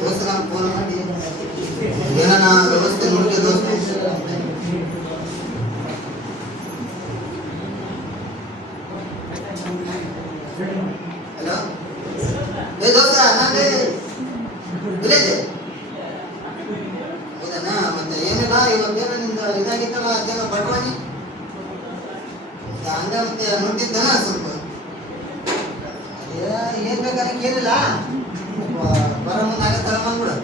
ದೋಸ್ತ ಫೋನ್ ಮಾಡಿ ಏನ ವ್ಯವಸ್ಥೆ ನೋಡಿ ದೋಸ್ತ. ಹಲೋ ಏ ದೋಸ್ತ ನಾನೇ ಇಲ್ಲಿದ್ದೆ. ಹೌದಣ್ಣ, ಮತ್ತೆ ಏನಿಲ್ಲ ಇವತ್ತೇನೋ ನಿಂದ ಇದಾಗಿತ್ತಲ್ಲ ಅದೇನೋ ಬಟವಾಣಿ ಹಂಗ ಮತ್ತೆ ನೋಡ್ತಿದ್ದಾನ ಸ್ವಲ್ಪ ಏನ್ ಬೇಕಾದ್ರೆ ಏನಿಲ್ಲ ಬರ ಮುಂದಾಗ ತಗೊಂಡ್ಬಿಡು.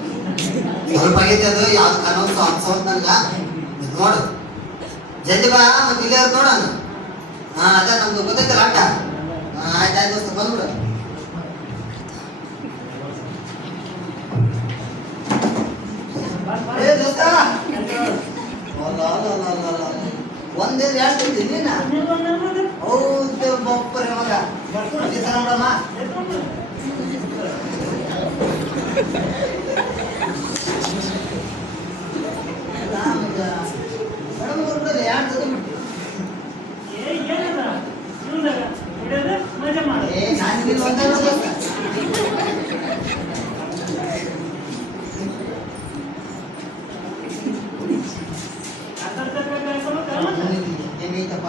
ಸ್ವಲ್ಪ ಆಗೈತೆ ಅದು ಯಾವ್ದು ಕಾನೂನು ಅನ್ಸೋದ್ ನನ್ಗ ನೋಡು ಜಲ್ದಿ ಬಾ. ಮತ್ತೆ ಇಲ್ಲೇ ನೋಡ ಹಾ ಅದ ನಮ್ದು ಗೊತ್ತೈತಲ್ಲ ಆಟ. ಆಯ್ತಾಯ್ತು ದೋಸ್ತ ಬಂದ್ಬಿಡು. ಏ ದೋಸ್ತ ಒಂದೇ ಎರಡು ತಿಂತೀನಿ ಹೌದು ಬಪ್ಪರೆ ಮಗ ನೋಡಮ್ಮ. ಏನೈತಪ್ಪ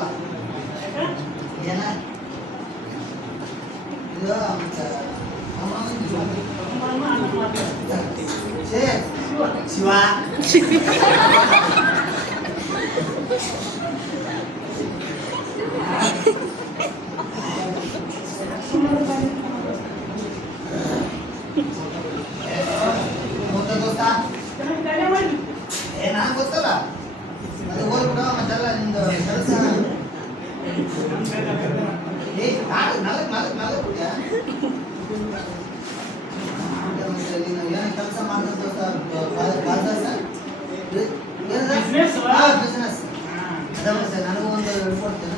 ಏನ ಶಿವ ಏನ ಗೊತ್ತಲ್ಲ ಅದು ಹೋಗ್ಬಿಡ ಮತ್ತೆಲ್ಲ ನಿಂದು ಕೆಲಸ. ನೀನು ಏನ ಕೆಲಸ ಮಾಡ್ಬೇಕು ಬಿಸ್ನೆಸ್ ನನಗೂ ಒಂದು ಹೇಳ್ಕೊಡ್ತೇನೆ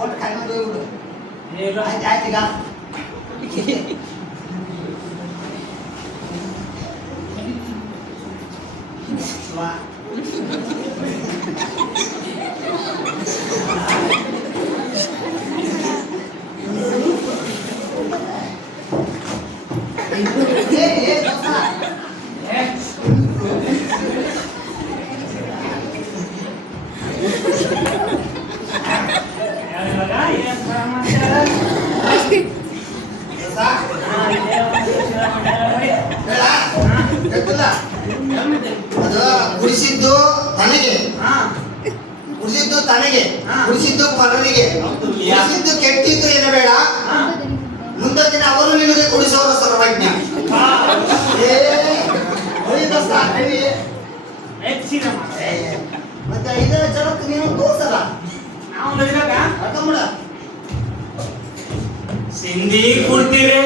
ಓಟ್ ಖಾಲಿ ಮಾಡಿ ಹೋಗ್ಬಿಡು. ಆಯ್ತು ಈಗ ಅದು ಗುಡಿಸಿದ್ದು ತನಗೆ, ಗುಡಿಸಿದ್ದು ತನಗೆ, ಗುಡಿಸಿದ್ದು ಪರನಿಗೆ, ಗುಡಿಸಿದ್ದು ಕೆಟ್ಟಿದ್ದು ಏನು ಬೇಡ, ಮುಂದಿನ ದಿನ ಅವರು ನಿನಗೆ ಗುಡಿಸೋರ ಸರ್ವಜ್ಞ. ಮತ್ತೆ ಐದರ ಜನಕ್ಕೆ ನೀನು ತೋರ್ಸಲ್ಲ ಸಿಂಧಿ ಕುಡ್ತೀರಿ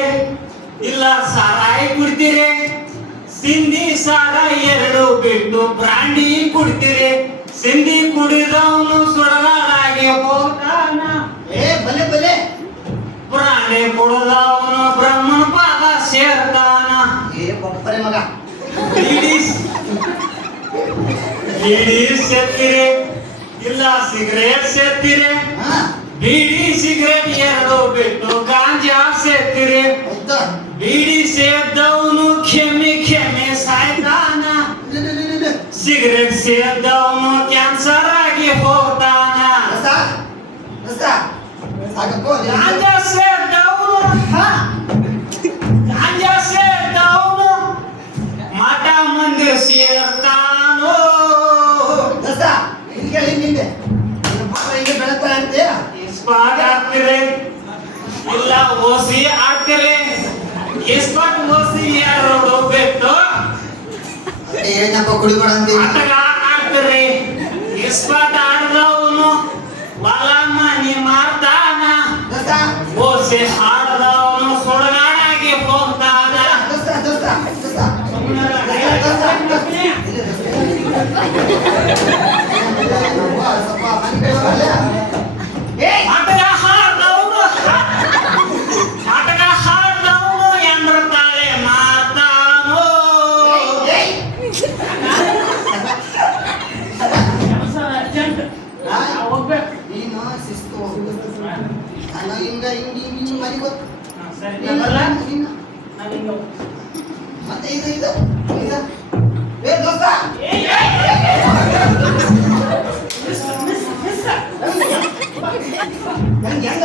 ಇಲ್ಲ ಸಾರಾಯಿ ಕುಡ್ತೀರಿ? ಸಿಂಧಿ ಸಾರಾಯಿ ಎರಡು ಬಿಟ್ಟು ಬ್ರಾಂಡಿ ಕುಡ್ತೀರಿ. ಸಿಂಧಿ ಕುಡಿದವನು ಸುಡಗಾಡಾಗಿ ಹೋಗ್ತಾನ. ಬಲೆ ಬಲೆ ಬ್ರಾಂಡಿ ಕುಡಿದವನು ಬ್ರಹ್ಮನ ಪಾದ ಸೇರ್ತಾನ. ಬಪ್ಪರೆ ಮಗ ಬೀಡಿ ಸೇರ್ತೀರಿ ಇಲ್ಲ ಸಿಗರೇಟ್ ಸೇರ್ತೀರಿ? ಬೀಡಿ ಸಿಗರೇಟ್ ಎರಡು ಬಿಟ್ಟು ಗಾಂಜಾ ಸೇರ್ತೀರಿ. ಬೀಡಿ ಸೇದ್ದವನು ಕೆಮ್ಮಿ ಸಾಯ್ತಾನ. ಸಿಗರೇಟ್ ಸೇದ್ದವನು ಕ್ಯಾನ್ಸರ್ ಆಗಿ ಹೋಗ್ತಾನ. ಗಾಂಜಾ ಸೇದ್ದವನು ಮಠ ಮಂದಿರ ಸೇರ್ತಾನೋ. ಇಸ್ಪಾಟ್ ಆಗ್ತಿರಿ ಇಲ್ಲ ಓಸಿ ಆಗ್ತಿರಿ? ಇಸ್ಪಾಟ್ ಓಸಿ ಎರಡು ಬಿಟ್ಟು ಏನಪ್ಪ ಕುಡಿಬೇಡ ಆಟಗ ಆಗ್ತಿರಿ. ಇಸ್ಪಾಟ್ ಆಡ್ದವನು ಹೊಲ ಮನಿ ಮಾರ್ತಾನ. ಓಸಿ ಹಾಡ್ದವನು ಸುಡಗಾಡಾಗಿ ಹೋಗ್ತಾನ. ಆಟಗ ಹಾಡ್ದವನು ಎಂದ್ರ ತಾಳೆ ಹಿಂಗ್ ಮನೆ ಗೊತ್ತು ಹಾ, ಸರಿ ನಾ ಬರ್ಲಾ? ನಾ ನಿಂಗೆ ಮತ್ತೆ ಇದು ಇದು ಇದು ಏ ದೋಸ್ತ ಹೆಂಗ್ ಹೆಂಗ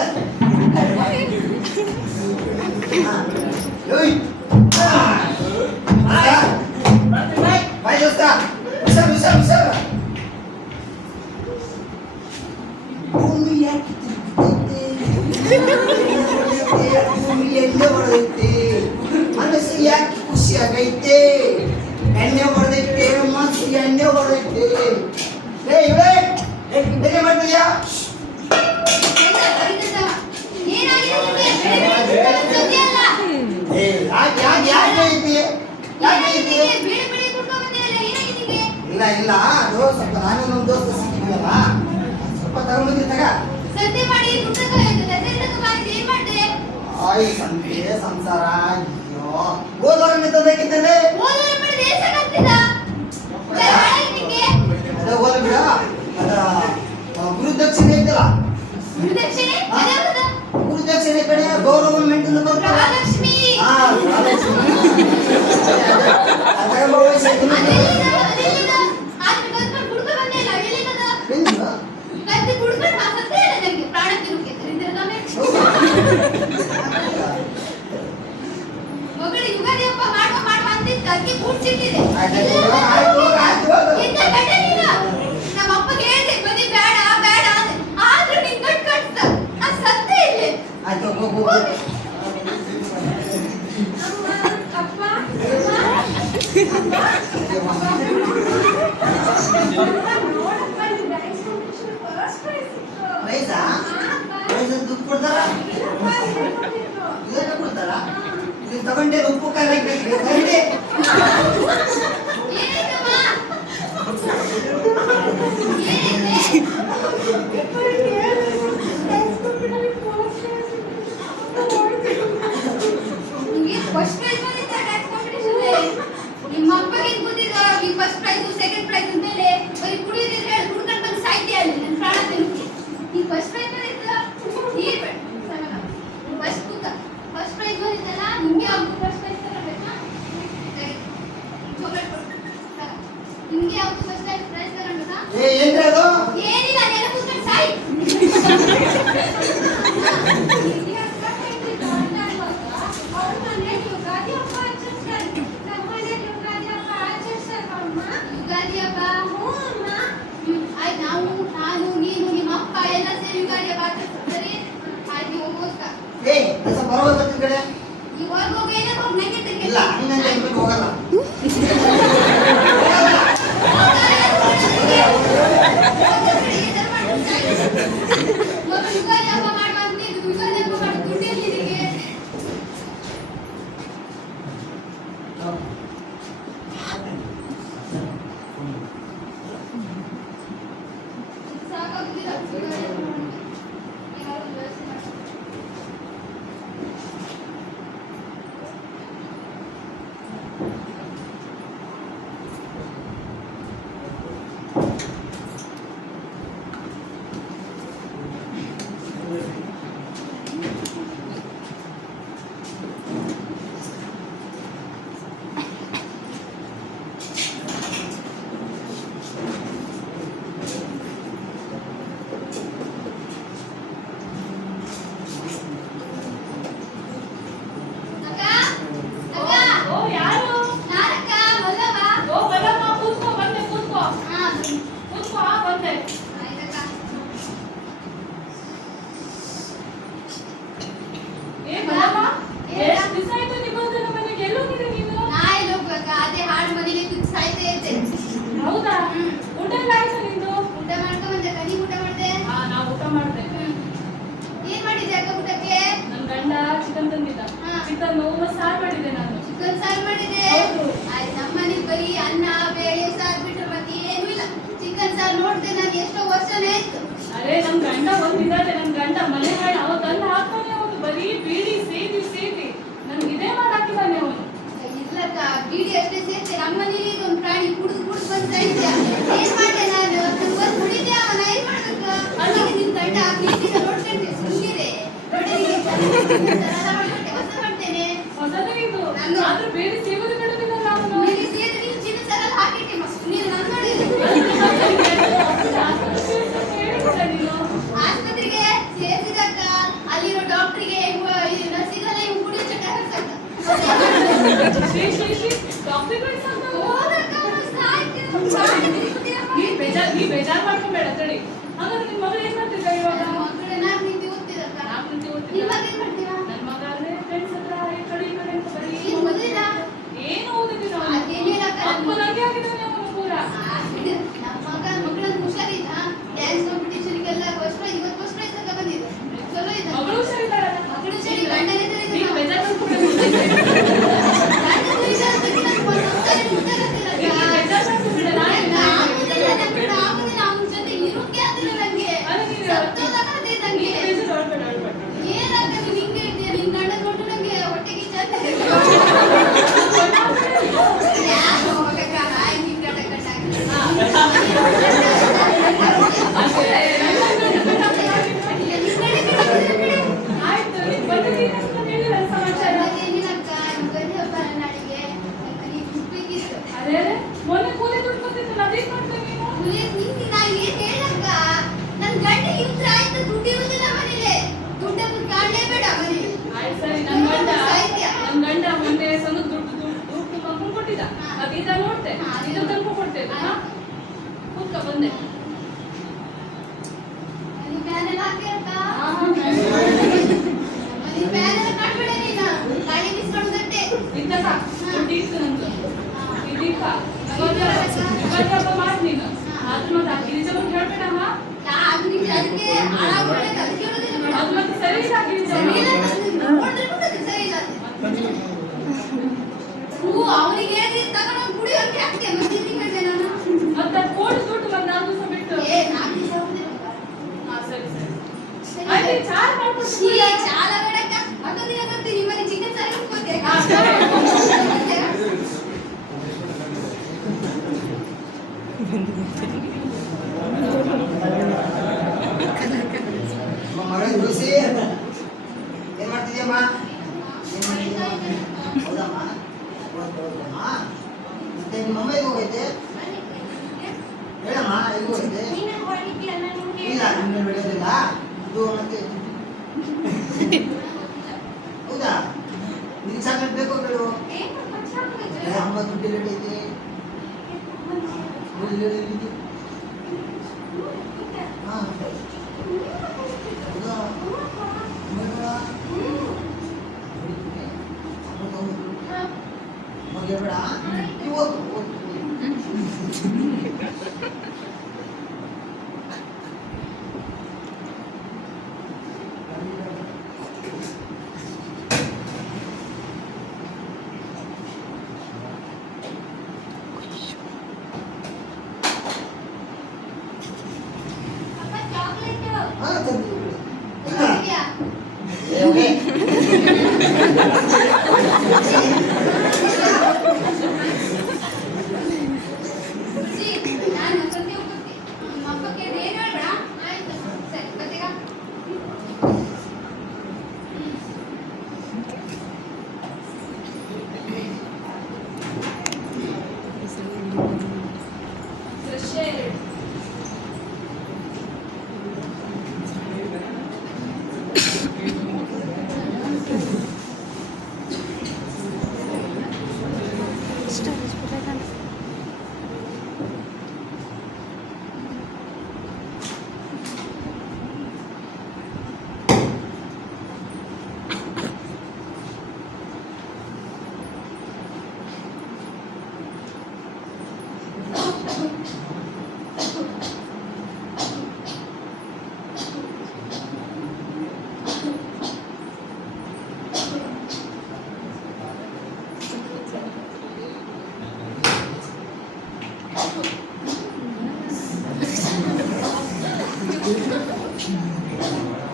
ಏಯ್ ಬಾಯ್ ದೋಸ್ತ ಹುಷಾರ್ ಹುಷಾರ್ ಹುಷಾರ್ ಭೂಮಿ ಯಾಕೆ ತಿರುಗುತ್ತೈತೆ ಭೂಮಿ ಎಣ್ಣೆ ಹೊಡೆದೈತೆ ಮನಸ್ಸು ಯಾಕೆ ಖುಷಿಯಾಗೈತೆ ಎಣ್ಣೆ ಹೊಡೆದೈತೆ ಮನಸ್ಸು ಎಣ್ಣೆ ಹೊಡೆದೈತೆ ಏ ಇವೇ ಏನೇ ಮಾಡ್ತೀಯಾ ಏ ಯಾಕೆ ಯಾಕೆ ಯಾಕೆ ಐತಿ ಯಾಕೆ ಐತಿ ಇಲ್ಲ ಇಲ್ಲ ಅದು ಸ್ವಲ್ಪ ನಾನು ನಮ್ಮ ದೋಸ್ತ ಸಿಕ್ಕಿದ್ವಲ್ಲ ಸ್ವಲ್ಪ ತಗೊಂಡ್ಬಂದಿ ತಗ ಆಯ್ ಸಂತೆ ಸಂಸಾರ ಅಯ್ಯೋ ಹೋದವರನ್ನ ತಂದಕ್ಕಿಂತಲೇ ಅದ ಹೋದ ಬಿಡ ಅದ ಗುರುದಕ್ಷಿಣೆ ಐತಲ್ಲ ಗುರುದಕ್ಷಿಣೆ ಕಡೆ ಗೌರ್ಮೆಂಟ್ ಆಯ್ತು ಹೋಗು ಪ್ರೈಸಾ ಪ್ರೈಸ್ ದುಡ್ಡು ಕೊಡ್ತಾರ ಇದನ್ನ ಕೊಡ್ತಾರ ಇದು ತಗೊಂಡೆ ಉಪ್ಪು ಖಾರ ತಗೊಂಡೆ ಫಸ್ಟ್ ಪ್ರೈಸ್ ಬಂದಿದ್ದ ಡ್ಯಾನ್ಸ್ ಕಾಂಪಿಟಿಷನ್ ನಿಮ್ಮ ಅಪ್ಪಗೆ ಗೊತ್ತಿದ್ದ ಈ ಫಸ್ಟ್ ಪ್ರೈಸ್ ಸೆಕೆಂಡ್ ಪ್ರೈಸ್ ಮೇಲೆ ಬರೀ ಕುಡಿಯೋದಿದ್ರೆ ಹೇಳಿ ಕುಡ್ಕೊಂಡು ಬಂದು ಸಾಯ್ತಿ ಅಲ್ಲಿ ನನ್ನ ಪ್ರಾಣ ತಿನ್ನುತ್ತೆ ಈ ಫಸ್ಟ್ ಪ್ರೈಸ್ ಬಂದಿದ್ದ ನೀರ್ ಬೇಡ ಫಸ್ಟ್ ಕೂತ ಫಸ್ಟ್ ಪ್ರೈಸ್ ಬಂದಿದ್ದಲ್ಲ ನಿಮಗೆ ಅವ್ರು ಫಸ್ಟ್ ಪ್ರೈಸ್ ತರಬೇಕಾ ಚಾಕ್ಲೇಟ್ ನಿಮಗೆ ಯಾವ್ದು ಫಸ್ಟ್ ಪ್ರೈಸ್ ತರಬೇಕಾ ಏನ್ರಿ ಅದು ಏನಿಲ್ಲ ನೆಲ ಕೂತ್ಕೊಂಡು ಸಾಯಿ ನಾನು ನೀನು ನಿಮ್ಮ ಅಪ್ಪ ಎಲ್ಲ ಸೇರಿ ಯುಗಾದಿ ಹಬ್ಬ ಆಚರಿಸ್ತಾರೆ ಆಯ್ತು ಹೋಗೋಸ್ಕ ಏ ಕೆಲಸ ಬರೋದು ಬರ್ತೀನಿ ಕಡೆ ಇವಾಗ ಹೋಗಿ ಏನೇ ಹೋಗಿ ನಂಗೆ ತೆಗೆ ಇಲ್ಲ ಹಂಗಂತ ಹೇಳ್ಬಿಟ್ಟು ಹೋಗಲ್ಲ ಯುಗಾದಿ ಹಬ್ಬ ಮಾಡುವ ಅಂತ ಯುಗಾದಿ ಹಬ್ಬ ಮಾಡಿ ದುಡ್ಡೆಲ್ಲಿ ನಿನಗೆ ಸಾಕಾಗುತ್ತಿಲ್ಲ ಯುಗಾದಿ ಹಬ್ಬ ಮಾಡೋದು. ಏನಾದ್ರು ಒಂದು ವ್ಯವಸ್ಥೆ ಮಾಡಿ ಅಕ್ಕ ಅಕ್ಕ ಓ ಯಾರು ನಾನಕ್ಕ ಮಲ್ಲವ ಓ ಬಲಮ್ಮ ಕೂತ್ಕೋ ಬಂದೆ ಕೂತ್ಕೋ ಹಾ ಕೂತ್ಕೋ ಬಂದೆ ಆಯ್ತಕ್ಕ ಏ ಬಲಮ್ಮ ಎಷ್ಟು ದಿವಸ ಆಯ್ತು ನಿಮ್ಮದು ನಮ್ಮ ಮನೆಗೆ ಎಲ್ಲಿ ಹೋಗಿದ್ದೆ ನೀನು ನಾ ಎಲ್ಲಿ ಹೋಗ್ಬೇಕ ಅದೇ ಹಾಡು ಮನೇಲಿ ಕೂತು ಸಾಯ್ತಾ ಇದ್ದೆ ಹೌದಾ ಊಟ ಎಲ್ಲ ಆಯ್ತಾ ನಿಂದು ಊಟ ಮಾಡ್ಕೊಂಡ್ ಬಂದೆ ಕನಿ ಊಟ ಮಾಡ್ದೆ ಹಾ ನಾವು ಊಟ ಮಾಡ್ದೆ ಏನ್ ಮಾಡಿದ್ದೆ ಅಕ್ಕ ಊಟಕ್ಕೆ ನನ್ನ ಗಂಡ ಚಿಕನ್ ತಂದಿದ್ದ ಹಾ. ಚಿಕನ್ ಸಾರು ಮಾಡಿದ್ದೆ ನಾನು ಚಿಕನ್ ಸಾರು ಮಾಡಿದೆ ಹೌದು. ಆಯ್ತು ನಮ್ಮನೇಲಿ ಬರೀ ಅನ್ನ ಬೇಳೆ ಸಾರು ಬಿಟ್ರೆ ಮತ್ತೆ ಏನೂ ಇಲ್ಲ ಚಿಕನ್ ಸಾರು ನೋಡ್ದೆ ನಾನು ಎಷ್ಟೋ ವರ್ಷನೇ ಆಯ್ತು ಅರೆ ನಮ್ ಗಂಡ ಒಂದಿದ್ದಾರೆ ನಮ್ ಗಂಡ ಮನೆ ಮಾಡಿ ಅವತ್ತಲ್ಲ ಹಾಕ್ತಾನೆ ಅವನು ಬರೀ ಬೀಡಿ ಸೇದಿ ನನ್ಗೆ ಇದೇ ಮಾಡಾಕಿದ್ದಾನೆ ಅವನು ಇಲ್ಲಕ್ಕ ಬೀಡಿ ಅಷ್ಟೇ ಸೇರ್ತೆ ನಮ್ಮನೇಲಿ ಒಂದು ಪ್ರಾಣಿ ಕುಡಿದು ಬಂದ ಇದ್ದೆ ಏನ್ ಮಾಡ್ದೆ ನಾನು ನನ್ ಬಂದು ಹುಡಿದೆ ಅವನ ಏನ್ ಮಾಡ್ಬೇಕು ಅಲ್ಲಿ ನಿನ್ ಗಂಡ ಪ್ರೀತಿನ ನೋಡ್ಕೊಂಡೆ ಸುಮ್ಮನೆ ನೋಡಿ ಸರಳ ಮಾಡ್ಕೊಟ್ಟೆ, ಹೊಸ ಮಾಡ್ತೇನೆ. ಹೊಸದೇ ಇದು ನಾನು- ಆದ್ರೂ ಬೇರೆ ಸೇವನೆ ಬಿಡುದಿಲ್ಲ ಅವನು ನೀನು ಸೇರಿ ನೀನು ಚಿನ್ನ ಸರಳ ಹಾಕಿಟ್ಟೆ ಮಸ್ತ್. ನೀನು ನನ್ನ ನೋಡಿದ್ರೆ ನೀನು ಆಸ್ಪತ್ರೆಗೆ ಸೇರಿಸಿದಾಗ ಅಲ್ಲಿರೋ ಡಾಕ್ಟ್ರಿಗೆ ನರ್ಸಿಗೆಲ್ಲ ಇವ್ ಕುಡಿಯೋ ಚಟ ಹರ್ಸಕ್ಕ. ಶ್ರೀ ಶ್ರೀ ಶ್ರೀ ಡಾಕ್ಟರ್ಗಳು ಸಂತ ಹೋದಕ್ಕ ಮಸ್ತ್ ಆಯ್ತು. ಮಾಡಿದ್ರಿ ಕುಡಿಯಮ್ಮ. ನೀ ಬೇಜಾರ್ ಮಾಡ್ಕೊಂಬೇಡ ತಡಿ. ಹಾಗಾದ್ರೆ ನಿನ್ ಮಗಳು ಏನ್ ಮಾಡ್ತಿದ್ದ ಇವಾಗ? ನನ್ನ ಮಕ್ಕಳು ನಾಲ್ಕು ನಿಂತು ಓದ್ತಿದ್ದಕ್ಕ. ನಾಲ್ಕು ನಿಂತು ನಿಮ್ಮ ಓದ್ತಿದ್ದ. ಮಗ ಏನ್ ಮಾಡ್ತೀರಾ? ನನ್ ಮಗ ಆದ್ರೆ ಫ್ರೆಂಡ್ಸ್ ಹತ್ರ ಈ ಕಡೆ ಈ ಕಡೆ ಅಂತ ಬರೀ ನೀನು ಓದಿಲ್ಲ? ಏನು ಓದಿದ್ದಿಲ್ಲ ಅವನು. ಅದೇನಿಲ್ಲ ಅಕ್ಕ. ಅಪ್ಪನಾಗೆ ಆಗಿದ್ದಾನೆ ಅವನು ಪೂರ. ನಮ್ಮ ಮಕ್ಕಳನ್ನು ಹುಷಾರಿದ್ದ. ಡ್ಯಾನ್ಸ್ ಕಾಂಪಿಟೇಷನ್ಗೆಲ್ಲ ಫಸ್ಟ್ ಪ್ರೈಸ್, ಇವತ್ತು ಫಸ್ಟ್ ಪ್ರೈಸ್ ತಗೊಂಡು ಬಂದಿದ್ದ. ಚಲೋ ಇದ್ದ. ಮಗಳು ಹುಷಾರಿದ್ದಾಳಲ್ಲ? ಮಗಳು ಹುಷಾರಿ, ಗಂಡನೇ ತರ ಇದ್ದಾನೆ. ನೀನು ಬೇಜಾರ್ ಮಾಡ್ಕೊಂಬೇಡ. ಗಂಡ ಹುಷಾರ್ ಬಗ್ಗೆ ನಂಗೆ ಗೊತ್ತಾಗ್ತಿಲ್ಲ, ಗೊತ್ತಾಗ್ತಿಲ್ಲ ಅಕ್ಕ. ನೀನು ಬೇಜಾರ್ ಮಾಡ್ಕೊಂಬೇಡ. ನಾಳೆ ಆಗುದಿಲ್ಲ, ನಮ್ಗೆ ಆಗುದಿಲ್ಲ. ಅವ್ನ ಜೊತೆ ಇರೋಕೆ ಆಗ್ತಿಲ್ಲ ನಂಗೆ. ಅಲ್ಲ ನೀನು ಸತ್ತೋದಾಗತ್ತೆ ನಂಗೆ. ನೀನು ಬೇಜಾರ್ ಮಾಡ್ಬೇಡ, ಮಾಡ್ಬೇಡ. ಏನಕ್ಕ ನೀನು ಹಿಂಗೆ ಹೇಳ್ತೀಯ? ನಿನ್ ಗಂಡ ನೋಡು ನಂಗೆ ಹೊಟ್ಟೆಗೆ ಇಚ್ಛೆ ಆಗ್ತಿದೆ. ಯಾರು ಹೋಗಕ್ಕ? ಆಯ್ತು, ನಿನ್ ಗಂಡ ಗಂಡ ಆಗ್ಲಿ. ಆಯ್ತು, ನೀನು ಬಂದಿದ್ದೀನಿ ಅಂತ ಹೇಳಿಲ್ಲ ಸಮಾಚಾರ. ಮತ್ತೇನಿಲ್ಲಕ್ಕ, ಯುಗಾದಿ ಹಬ್ಬ ನಾಳೆಗೆ. ನನಗೆ ಬೇಕಿತ್ತು. ಅದೇ ಮೊನ್ನೆ ಕೂಲಿ ದುಡ್ಡು ಕೊಟ್ಟಿದ್ದಲ್ಲ, ಅದೇನ್ ಮಾಡ್ದೆ ನೀನು? ನಾ ಏನ್ ಹೇಳಕ್ಕ? ನನ್ ಗಂಡ ಇವ್ರ ಆಯ್ತು, ದುಡ್ಡು ಇರುದಿಲ್ಲ ಮನೇಲಿ. ದುಡ್ಡನ್ನು ಕಾಣಲೇಬೇಡ ಮನೇಲಿ. ಆಯ್ತು ಸರಿ, ನನ್ ಗಂಡ ಮೊನ್ನೆ ಸಣ್ಣ ದುಡ್ಡು ಮಾಡ್ಕೊಂಡು ಕೊಟ್ಟಿದ್ದ. ಅದು ಇದ ನೋಡ್ತೆ, ಇದು ತಂದು ಕೊಡ್ತೇನೆ. ಕೂತ್ಕ ಬಂದೆ. ಮನೆ ಫ್ಯಾನ್ ಎಲ್ಲ ಹಾಕ್ತೀರಕ್ಕ? ಹಾ, ಮನೆ ಫ್ಯಾನ್ ಎಲ್ಲ ಕಾಣ್ಬೇಡ ನೀನು. ಗಾಳಿ ಬಿಸ್ಕೊಳ್ಳೋದಟ್ಟೆ. ಇದ್ದಕ್ಕ ದುಡ್ಡು ಇತ್ತು ನಂದು. ಇದೀಪ ಯುಗಾದಿ ಹಬ್ಬ ಮಾಡ್ ನೀನು. ಆದ್ರೂ ಮತ್ತೆ ಆ ಗಿರಿಜಾ ಬಗ್ಗೆ ಹೇಳ್ಬೇಡ ಅಮ್ಮ. ಅದು ನಿಜ, ಅದಕ್ಕೆ ಹಾಳಾಗ್ಬಿಡಕ್ಕೆ ಅದಕ್ಕೆ ಹೇಳೋದಿಲ್ಲ ಮೇಡಮ್. ಅದು ಮತ್ತೆ ಸರಿ ಇಲ್ಲ ಗಿರಿಜಾ. ಸರಿ ಇಲ್ಲ, ನಾನು ನೋಡಿದ್ರೆ ಗೊತ್ತಾಗ್ತದೆ ಸರಿ ಇಲ್ಲ ಅಂತ. ಅವನಿಗೆ ಹೇಳಿದ್ರೆ ತಗೊಂಡು ಕುಡಿಯೋಕೆ ಆಗ್ತದೆ. ಮತ್ತೆ ಇದಕ್ಕೆ ಹೇಳ್ದೆ ನಾನು. ಮತ್ತೆ ಅದು ಕೋಡಿ ದುಡ್ಡು ಮತ್ತೆ 4 ದಿವಸ ಬಿಟ್ಟು. ನಾಲ್ಕು ದಿವಸ ಹೋಗುದಿಲ್ಲ. ಹಾ ಸರಿ ಸರಿ. ಸರಿ. ಆಯ್ತು, ಚಾರ್ ಈ ಮಾಡ್ಕೊಡ್ತೀನಿ. ಚಾಲ ಬೇಡಕ್ಕ. ಮತ್ತೊಂದು ದಿನ ಬರ್ತೀನಿ, ನಿಮ್ಮನೆ ಚಿಕನ್ ಸಾರು ಇಟ್ಕೊಳ್ತೆ. ಹಾ, ಸರಿ. ನಮ್ಮ ಮಗಳು ತುಳಸಿ ಏನ್ ಮಾಡ್ತಿದ್ಯಮ್ಮ? ಏನ್ ಮಾಡ್ತಿದ್ಯಮ್ಮ? ಹೌದಮ್ಮ? ಹೌದಮ್ಮ? ಮತ್ತೆ ನಿಮ್ಮ ಅಮ್ಮ ಎಲ್ಲಿ ಹೋಗೈತೆ? ಹೇಳಮ್ಮ, ಎಲ್ಲಿ ಹೋಗೈತೆ? ನೀನು ಹೊರಗಿದ್ಯಲ್ಲ, ನಿಮ್ಗೆ ಇಲ್ಲ, ನಿನ್ನೆ ಬೆಳೆಯೋದಿಲ್ಲ. ಇದು ಮತ್ತೆ ಹೌದಾ? ನಿನ್ ಚಾಕ್ಲೇಟ್ ಬೇಕೋ ಬೇಡೋ? ಏನು ಪಕ್ಷ ಅಮ್ಮ ದುಡ್ಡು ಲೇಟ್ ಐತೆ. ಹಾ ಹೌದಾ? ಬೇಡ ನೀವು ಅಪ್ಪ ಚಾಕ್ಲೇಟ್ ಹಾ ತಂದು ಇದೆಯಾ? ನಾನು ಸದ್ಯ ಹೋಗ್ತೀನಿ. ನಿಮ್ಮ ಅಪ್ಪಕ್ಕೆ ಏನು ಹೇಳ್ಬೇಡ. ಆಯ್ತು ಸರಿ ಮತ್ತೀಗ ದೃಶ್ಯ 2.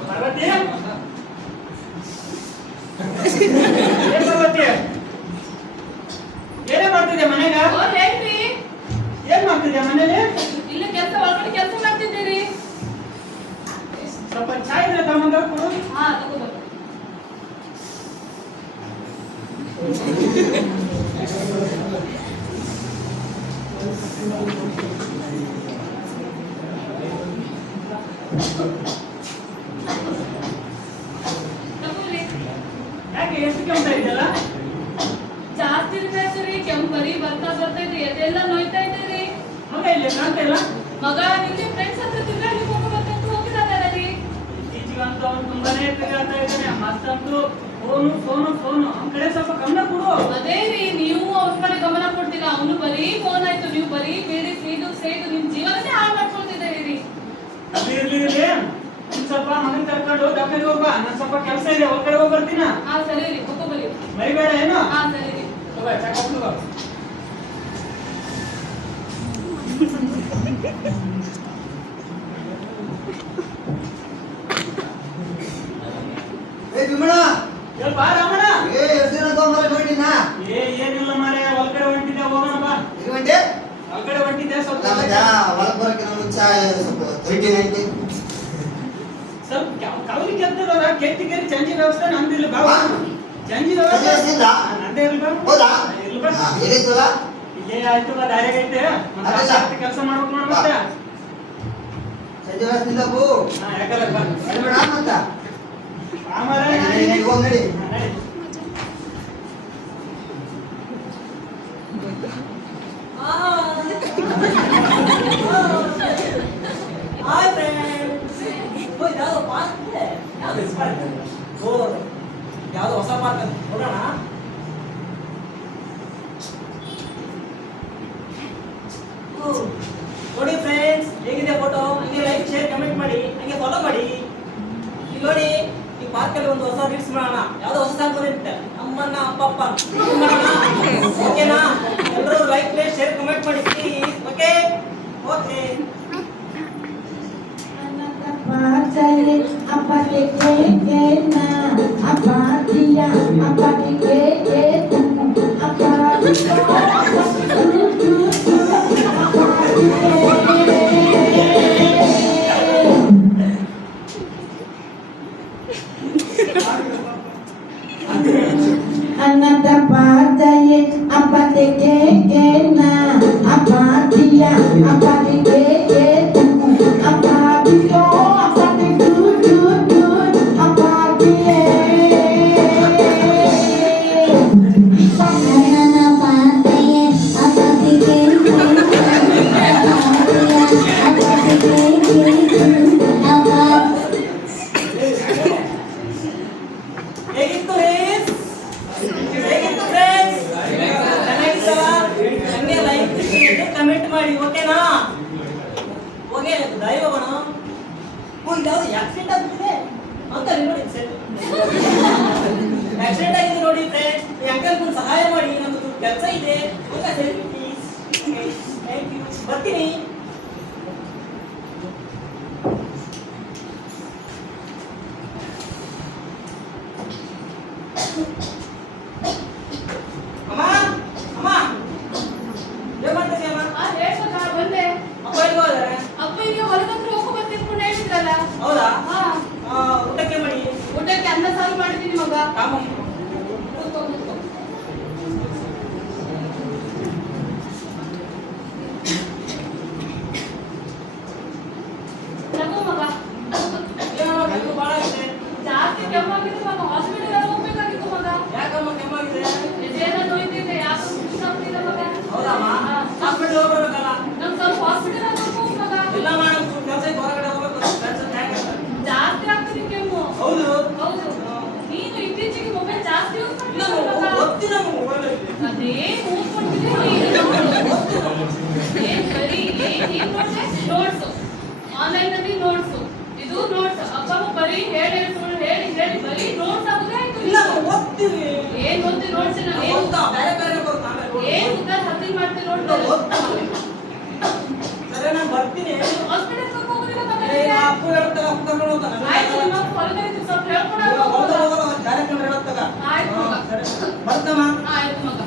ಪಾರ್ವತಿ ಏನ್ ಪಾರ್ವತಿ ಏನೇ ಮಾಡ್ತಿದ್ದೆ ಮನೆಗ? ಓ ಹೇಳ್ರಿ, ಏನ್ ಮಾಡ್ತಿದ್ದೆ ಮನೇಲಿ? ಇಲ್ಲ ಕೆಲಸ ಒಳಗಡೆ ಕೆಲಸ ಮಾಡ್ತಿದ್ದೀರಿ. ಸ್ವಲ್ಪ ಚಾಯ್ ಇದ್ರೆ ತಗೊಂಡು ಕೊಡು. ಹಾ ತಗೋಬೇಕು. ತಗೊಳ್ಳಿ. ಯಾಕೆ ಎಷ್ಟು ಕೆಮ್ತಾ ಇದೆಯಲ್ಲ? ಜಾಸ್ತಿ ಇರ್ಬೇಕು ರೀ, ಕೆಮ್ಮು ಬರೀ ಬರ್ತಾ ಇದೆ, ಎದೆಲ್ಲ ನೋಯ್ತಾ ಇದೆ ರೀ. ಮಗ ಇಲ್ಲಿ ಕಾಣ್ತಾ ಇಲ್ಲ? ಮಗ ನಿನ್ನೆ ಫ್ರೆಂಡ್ಸ್ ಹತ್ರ ತಿರ್ಗಾಡ್ಲಿಕ್ಕೆ ಹೋಗ್ಬೇಕಂತ ಹೋಗಿದ್ದಾನಲ್ಲ ರೀ. ಇತ್ತೀಚೆಗಂತೂ ಅವ್ನು ತುಂಬಾನೇ ತಿರುಗಾಡ್ತಾ ಇದ್ದಾನೆ. ಮತ್ತಂತೂ ಫೋನು ಫೋನು ಫೋನು. ಅವ್ನ ಕಡೆ ಸ್ವಲ್ಪ ಗಮನ ಕೊಡು. ಅದೇ ರೀ, ನೀವು ಅವ್ರ ಕಡೆ ಗಮನ ಕೊಡ್ತೀರಾ, ಅವನು ಬರೀ ಫೋನ್ ಆಯ್ತು, ನೀವು ಬರೀ ಬೇರೆ ಸೇದು ನಿಮ್ ಜೀವನನೇ ಹಾಳು ಮಾಡ್ಕೊಳ್ತಿದ್ದೀರಿ ರೀ. ಅದು ಇರ್ಲಿ ಇರ್ಲಿ. ನೀನ್ ಸ್ವಲ್ಪ ಮಗನ್ ಕರ್ಕೊಂಡು ದವಾಖಾನೆಗೆ ಹೋಗ್ಬಾ. ನಾನು ಸ್ವಲ್ಪ ಕೆಲಸ ಇದೆ, ಹೊರಗಡೆ ಹೋಗಿ ಬರ್ತೀನ. ಹಾ ಸರಿ ರೀ, ಬರಿ. ಮರಿಬೇಡ ಏನು? ಹಾ ಸರಿ ರೀ. ತಗೋ, ಚೆಕಪ್ ತಗೋ. ಏ ವಿಮಣ, ಸ್ವಲ್ಪ ರಾಮಣ್ಣ. ಎಷ್ಟು ದಿನ ತಗೊಂಬರ ನೋಡಿನ? ಏನಿಲ್ಲ ಮಾರೆ, ಹೊರಗಡೆ ಹೊಂಟಿದ್ದೆ, ಹೋಗೋಣ ಬಾ. ಇರುವಂಟೆ ಹೊರಗಡೆ ಹೊಂಟಿದ್ದೆ ಸ್ವಲ್ಪ. ಹೊಲಕ್ ಬರಕ್ಕೆ ಮುಂಚೆ ಸ್ವಲ್ಪ 30-90 ಸ್ವಲ್ಪ ಕವಲಿ ಕೆತ್ತದವ್ರ ಕೆತ್ತಿಗೆರಿ ಚಂಜಿ ವ್ಯವಸ್ಥೆ ನಂದಿಲ್ಲ ಬಾ. ಚಂಜಿ ವ್ಯವಸ್ಥೆ ವ್ಯವಸ್ಥೆಯಿಂದ? ನಂದೇ ಇರ್ಲಿ ಬಾ. ಹೌದಾ? ಇರ್ಲಿ ಬಾ. ಎಲ್ಲಿತ್ತಲ್ಲ? ಇಲ್ಲೇ ಆಯ್ತು ಬಾ, ದಾರಿಯಾಗ ಐತೆ. ಮತ್ತೆ ಕೆಲಸ ಮಾಡ್ಬೇಕು ನೋಡ್ ಮತ್ತೆ. ಸಂಜೆ ವ್ಯವಸ್ಥೆಯಿಂದ ಬೂ. ಹಾ, ಯಾಕಲ್ಲ ಬಾ. ಮರಿಬೇಡ ಮತ್ತ. ಆಮೇಲೆ ಹೋಗ್ ನಡಿ. ನಡಿ. Hi friends. ಯಾವ್ದೋ ಪಾರ್ಕ್ ಇದೆ. ಯಾವ್ದು ಇಸ್ ಪಾರ್ಕ್? ಯಾವ್ದೋ ಹೊಸ ಪಾರ್ಕ್ ಅಂತ ನೋಡೋಣ. ನೋಡಿ ಫ್ರೆಂಡ್ಸ್, ಹೇಗಿದೆ ಫೋಟೋ? ಹಂಗೆ ಲೈಕ್ ಶೇರ್ ಕಮೆಂಟ್ ಮಾಡಿ, ಹಂಗೆ ಫಾಲೋ ಮಾಡಿ. ಇಲ್ಲಿ ನೋಡಿ, ಈ ಪಾರ್ಕ್ ಅಲ್ಲಿ ಒಂದು ಹೊಸ ರೀಲ್ಸ್ ಮಾಡೋಣ. ಯಾವ್ದೋ ಹೊಸ ಸಾಂಗ್ ಬಂದಿರುತ್ತೆ, ಅಮ್ಮನ್ನ ಅಪ್ಪಪ್ಪ. ಓಕೆನಾ? ಎಲ್ಲರೂ ಲೈಕ್ ಶೇರ್ ಕಮೆಂಟ್ ಮಾಡಿ please. Okay okay. apa dikekena apa dia apa dikekena apa anak dapat daya apa dikekena apa dia apa dikekena apa dia ಹೇಗಿತ್ತು ರೀಲ್ಸ್? ಹೇಗಿತ್ತು ಫ್ರೆಂಡ್ಸ್? ಚೆನ್ನಾಗಿತ್ತಲ್ಲ? ಹಂಗೆ ಲೈಕ್ ಕಮೆಂಟ್ ಮಾಡಿ, ಓಕೆನಾ? ಓಕೆ, ದಯ ಹೋಗೋಣ. ಓ, ಇದ್ಯಾವುದು ಆಕ್ಸಿಡೆಂಟ್ ಆಗ್ತಿದೆ ಅಂಕಲ್, ನೋಡಿ ಆಕ್ಸಿಡೆಂಟ್ ಆಗಿದೆ ನೋಡಿ ಫ್ರೆಂಡ್ಸ್. ಈ ಅಂಕಲ್ ಒಂದು ಸಹಾಯ ಮಾಡಿ, ನಮ್ದು ಕೆಲಸ ಇದೆ. ಓಕೆ ಸರಿ ಪ್ಲೀಸ್. ಥ್ಯಾಂಕ್ ಯು, ಬರ್ತೀನಿ. ಅಮ್ಮ ಅಮ್ಮ, ಏನ್ ಮಾಡ್ತಿದ್ಯ ಅಮ್ಮ? ಹಾ ಹೇಳ್ಬೇಕ, ಬಂದೆ. ಅಪ್ಪ ಎಲ್ಲಿಗೆ ಹೋಗಿದಾರೆ? ಅಪ್ಪ ಈಗ ಹೊರಗಂದ್ರೆ ಹೋಗೋ ಬರ್ತಿರ್ಕೊಂಡು ಹೇಳಿದ್ರಲ್ಲ. ಹೌದಾ? ಹಾ, ಊಟಕ್ಕೆ ಮಾಡಿ. ಊಟಕ್ಕೆ ಅನ್ನ ಸಾರು ಮಾಡಿದ್ದೀನಿ ಮಗ. ಕೂತ್ಕೋ, ಕೂತ್ಕೋ. ತಗೋ ಮಗ. ಏನಮ್ಮ ಕೆಮ್ಮು ಭಾಳ ಇದೆ? ಜಾಸ್ತಿ ಕೆಮ್ಮಾಗಿತ್ತು ಮಗ, ಹಾಸ್ಪಿಟಲ್ ಹೋಗ್ಬೇಕಾಗಿತ್ತು ಮಗ. ಯಾಕಮ್ಮ ಕೆಮ್ಮಾಗಿದೆ? ಎದೆಲ್ಲ ನೋಯ್ತಿದೆ, ಯಾಕೋ ಸುಸ್ತಾಗ್ತಿದೆ ಮಗ. ಹೌದಮ್ಮ? ಹಾಸ್ಪಿಟಲ್ ಹೋಗ್ಬೇಕಲ್ಲ? ನಮ್ ಸ್ವಲ್ಪ ಹಾಸ್ಪಿಟಲ್ ಹೋಗ್ಬೇಕು ಮಗ. ಎಲ್ಲ ಮಾಡಿ ಕೆಲಸಕ್ಕೆ ಹೊರಗಡೆ ಹೋಗ್ಬೇಕು. ಫ್ರೆಂಡ್ಸ್ ಹೇಗೆ? ಜಾಸ್ತಿ ಆಗ್ತಿದೆ ಕೆಮ್ಮು. ಹೌದು. ಹೌದು. ನೀನು ಇತ್ತೀಚೆಗೆ ಮೊಬೈಲ್ ಜಾಸ್ತಿ ಯೂಸ್ ಇಲ್ಲ, ಮಾಡ್ತಿದ್ದೆ ಮಗ. ಗೊತ್ತಿಲ್ಲ ಮೊಬೈಲ್. ಅದೇ ಓದ್ಕೊಂಡಿದ್ರೆ ನೀನು ಏನ್ ಬರೀ ಏನ್ ನೋಡ್ದೆ? ನೋಟ್ಸು, ಆನ್ಲೈನ್ ಅಲ್ಲಿ ನೋಟ್ಸು, ಇದು ನೋಟ್ಸ್. ಅಪ್ಪ ಬರೀ ಹೇಳಿ ಸುಳ್ಳು ಹೇಳಿ ಹೇಳಿ ಬರೀ ನೋಟ್ಸ್ ಆಗುದೇ ಆಯ್ತು. ಇಲ್ಲ, ಓದ್ತೀವಿ. ಏನ್ ಓದ್ತಿ ನೋಟ್ಸ್? ಓದ್ತಾ ಬೇರೆ ಬೇರೆ ಬರುತ್ತೆ ಆಮೇಲೆ. ಏನ್ ಉತ್ತರ ಹತ್ತಿ ಮಾಡ್ತಿ ಇಲ್ಲ, ನೋಡ್ತಾರೆ. ಓದ್ತಾ. ಸರಿ, ನಾನು ಬರ್ತೀನಿ. ಹಾಸ್ಪಿಟಲ್ ಹೋಗೋದಿಲ್ಲ ಏ, ಅಪ್ಪು ಹೇಳ್ತಾರೆ, ಅಪ್ಪು ಕರ್ಕೊಂಡು ಹೋಗ್ತಾನೆ. ಆಯ್ತು, ನಿಮ್ಮ ಅಪ್ಪ ಹೊರಗಡೆ ಇದ್ದು ಸ್ವಲ್ಪ ಹೇಳ್ಕೊಂಡು ಇವಾಗ ಹೊರಗೆ ಹೋಗೋದು. ಹೋಗೋದು, ಬೇರೆ ಕಡೆ ಹೇಳ್ತಾಗ. ಆಯ್ತು ಮಗ. ಸರಿ, ಬರ್ತಮ್ಮ. ಆಯ್ತು ಮಗ.